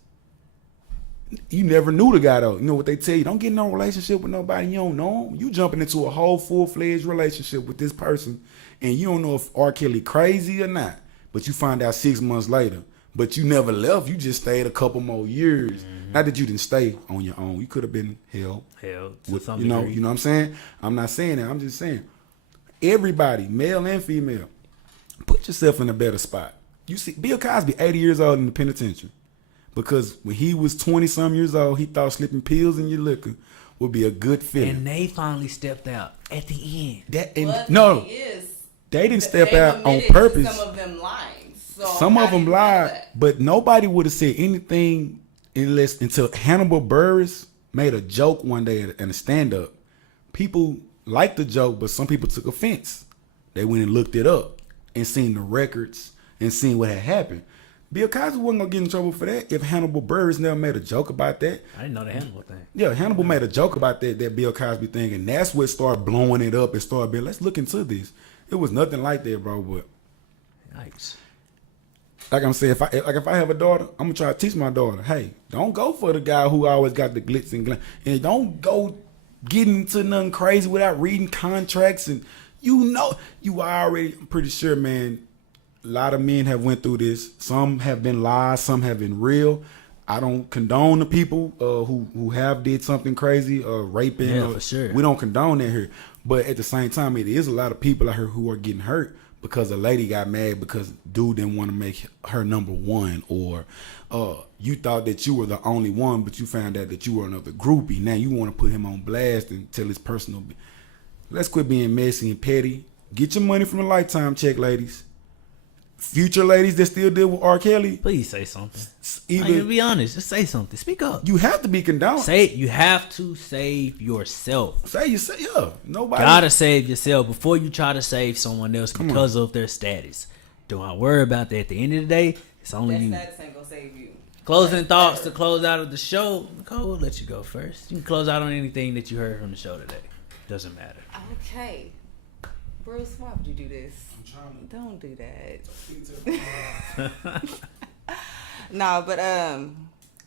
You never knew the guy though. You know what they tell you? Don't get in no relationship with nobody you don't know him. You jumping into a whole full-fledged relationship with this person, and you don't know if R. Kelly crazy or not, but you find out 6 months later. But you never left. You just stayed a couple more years. Mm-hmm. Not that you didn't stay on your own. You could have been held with, you know what I'm saying? I'm not saying that. I'm just saying, everybody, male and female, put yourself in a better spot. You see, Bill Cosby, 80 years old in the penitentiary, because when he was 20-some years old, he thought slipping pills in your liquor would be a good feeling. And they finally stepped out at the end. They didn't step out on purpose. Some of them lied. So some of them lied, but nobody would have said anything until Hannibal Buress made a joke one day in a stand-up. People liked the joke, but some people took offense. They went and looked it up and seen the records and seen what had happened. Bill Cosby wasn't gonna get in trouble for that if Hannibal Buress never made a joke about that. I didn't know the Hannibal thing. Yeah, Hannibal made a joke about that Bill Cosby thing, and that's what started blowing it up and started being, let's look into this. It was nothing like that, bro, but yikes. like I'm saying, if I have a daughter, I'm gonna try to teach my daughter, hey, don't go for the guy who always got the glitz and glam, and don't go getting into nothing crazy without reading contracts. And you already, I'm pretty sure, man, a lot of men have went through this. Some have been lies, some have been real. I don't condone the people who have did something crazy, raping. Yeah, for sure. We don't condone that here. But at the same time, it is a lot of people out here who are getting hurt because a lady got mad because dude didn't want to make her number one, or you thought that you were the only one, but you found out that you were another groupie. Now you want to put him on blast and tell his personal. Let's quit being messy and petty. Get your money from a lifetime check, ladies. Future ladies that still deal with R. Kelly, please say something. Either be honest, just say something. Speak up. You have to be condoned. Say it. You have to save yourself. Yeah. Nobody gotta save yourself before you try to save someone else because of their status. Don't worry about that. At the end of the day, it's only you. That status ain't gonna save you. Closing thoughts to close out of the show. Nicole, we'll let you go first. You can close out on anything that you heard from the show today. Doesn't matter. Okay. Bruce, why would you do this? Don't do that. No, but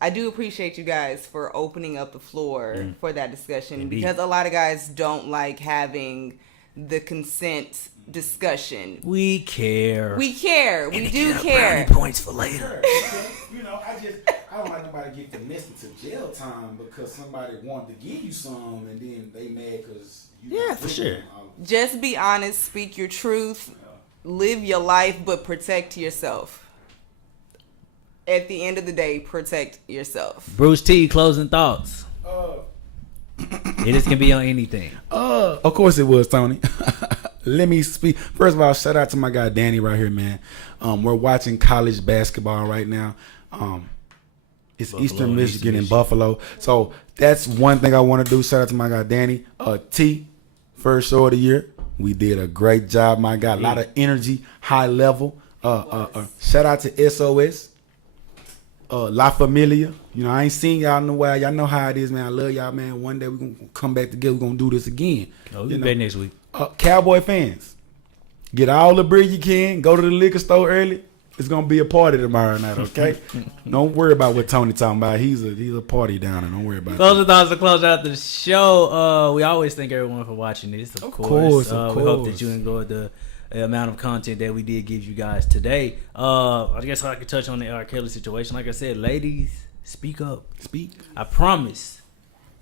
I do appreciate you guys for opening up the floor for that discussion. Indeed. Because a lot of guys don't like having the consent discussion. We care. We care. We do care. Points for later. I don't like nobody get finessed into jail time because somebody wanted to give you some and then they mad because you. Yeah, for sure. Just be honest. Speak your truth. Live your life, but protect yourself. At the end of the day, protect yourself. Bruce T, closing thoughts. It just can be on anything. Of course it was, Tony. Let me speak. First of all, shout out to my guy Danny right here, man. We're watching college basketball right now. It's Buffalo, Eastern Michigan and Buffalo. So that's one thing I want to do. Shout out to my guy Danny. T, first show of the year. We did a great job, my guy. A lot of energy, high level. Shout out to SOS. La Familia. I ain't seen y'all in a while. Y'all know how it is, man. I love y'all, man. One day we're going to come back together. We're going to do this again. We'll be back next week. Cowboy fans, get all the beer you can. Go to the liquor store early. It's going to be a party tomorrow night, okay? Don't worry about what Tony talking about. He's a party downer. Don't worry about it. Closing thoughts to close out the show. We always thank everyone for watching this, of course. We hope that you enjoyed the amount of content that we did give you guys today. I guess I could touch on the R. Kelly situation. Like I said, ladies, speak up. Speak. I promise.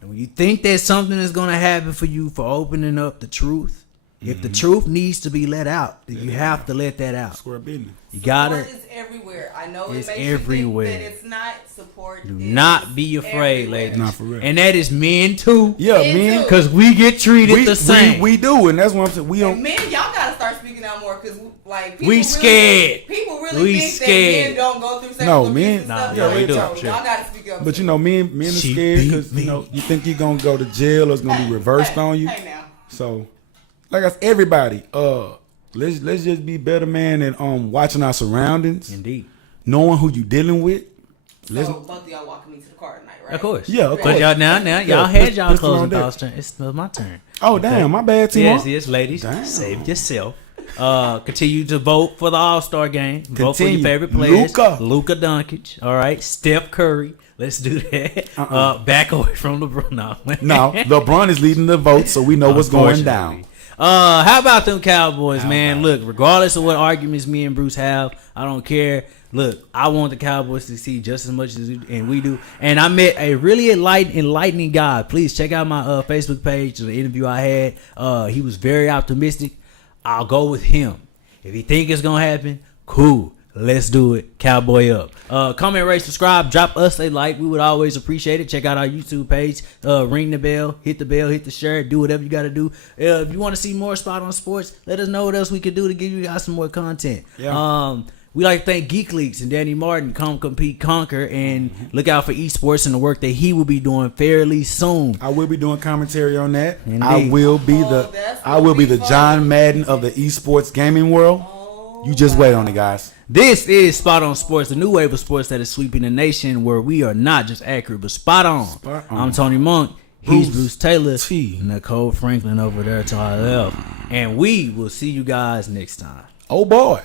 And when you think that something is going to happen for you for opening up the truth, if the truth needs to be let out, then you have to let that out. Square business. You gotta. Support is everywhere. I know it's it makes everywhere. you think that it's not support. Do not be afraid, ladies. Not for real. And that is men too. Yeah, men, because we get treated the same. We do, and that's what I'm saying. We don't. Men, y'all gotta start speaking out more because people we scared. People really think that men don't go through sexual abuse and stuff. Yeah, we do. Y'all gotta speak up. But men are scared because you think you're gonna go to jail or it's gonna be reversed on you. Hey now. So, like I said, everybody, let's just be better, man, and watching our surroundings. Indeed. Knowing who you dealing with. So both of y'all walking me to the car tonight, right? Of course. Yeah, of course. But y'all y'all had y'all closing thoughts. It's my turn. Oh, damn, my bad, team. Yes, ladies. Damn. Save yourself. Continue to vote for the All-Star game. Vote for your favorite players. Luka Doncic. All right. Steph Curry. Let's do that. Back away from LeBron. No, LeBron is leading the vote, so we know what's going down. How about them Cowboys, man? Look, regardless of what arguments me and Bruce have, I don't care. Look, I want the Cowboys to succeed just as much as we do. And I met a really enlightening guy. Please check out my Facebook page, the interview I had. He was very optimistic. I'll go with him. If you think it's going to happen, cool. Let's do it. Cowboy up. Comment, rate, subscribe. Drop us a like. We would always appreciate it. Check out our YouTube page. Ring the bell. Hit the share. Do whatever you got to do. If you want to see more Spot on Sports, let us know what else we can do to give you guys some more content. Yeah. We like to thank GEEKLETES and Danny Martin. Come compete, conquer, and look out for esports and the work that he will be doing fairly soon. I will be doing commentary on that. Indeed. I will be the John Madden of the esports gaming world. You just wait on it, guys. This is Spot on Sports, the new wave of sports that is sweeping the nation, where we are not just accurate, but spot on. I'm Tony Monk. He's Bruce Taylor. Nicole Franklin over there to our left. And we will see you guys next time. Oh, boy.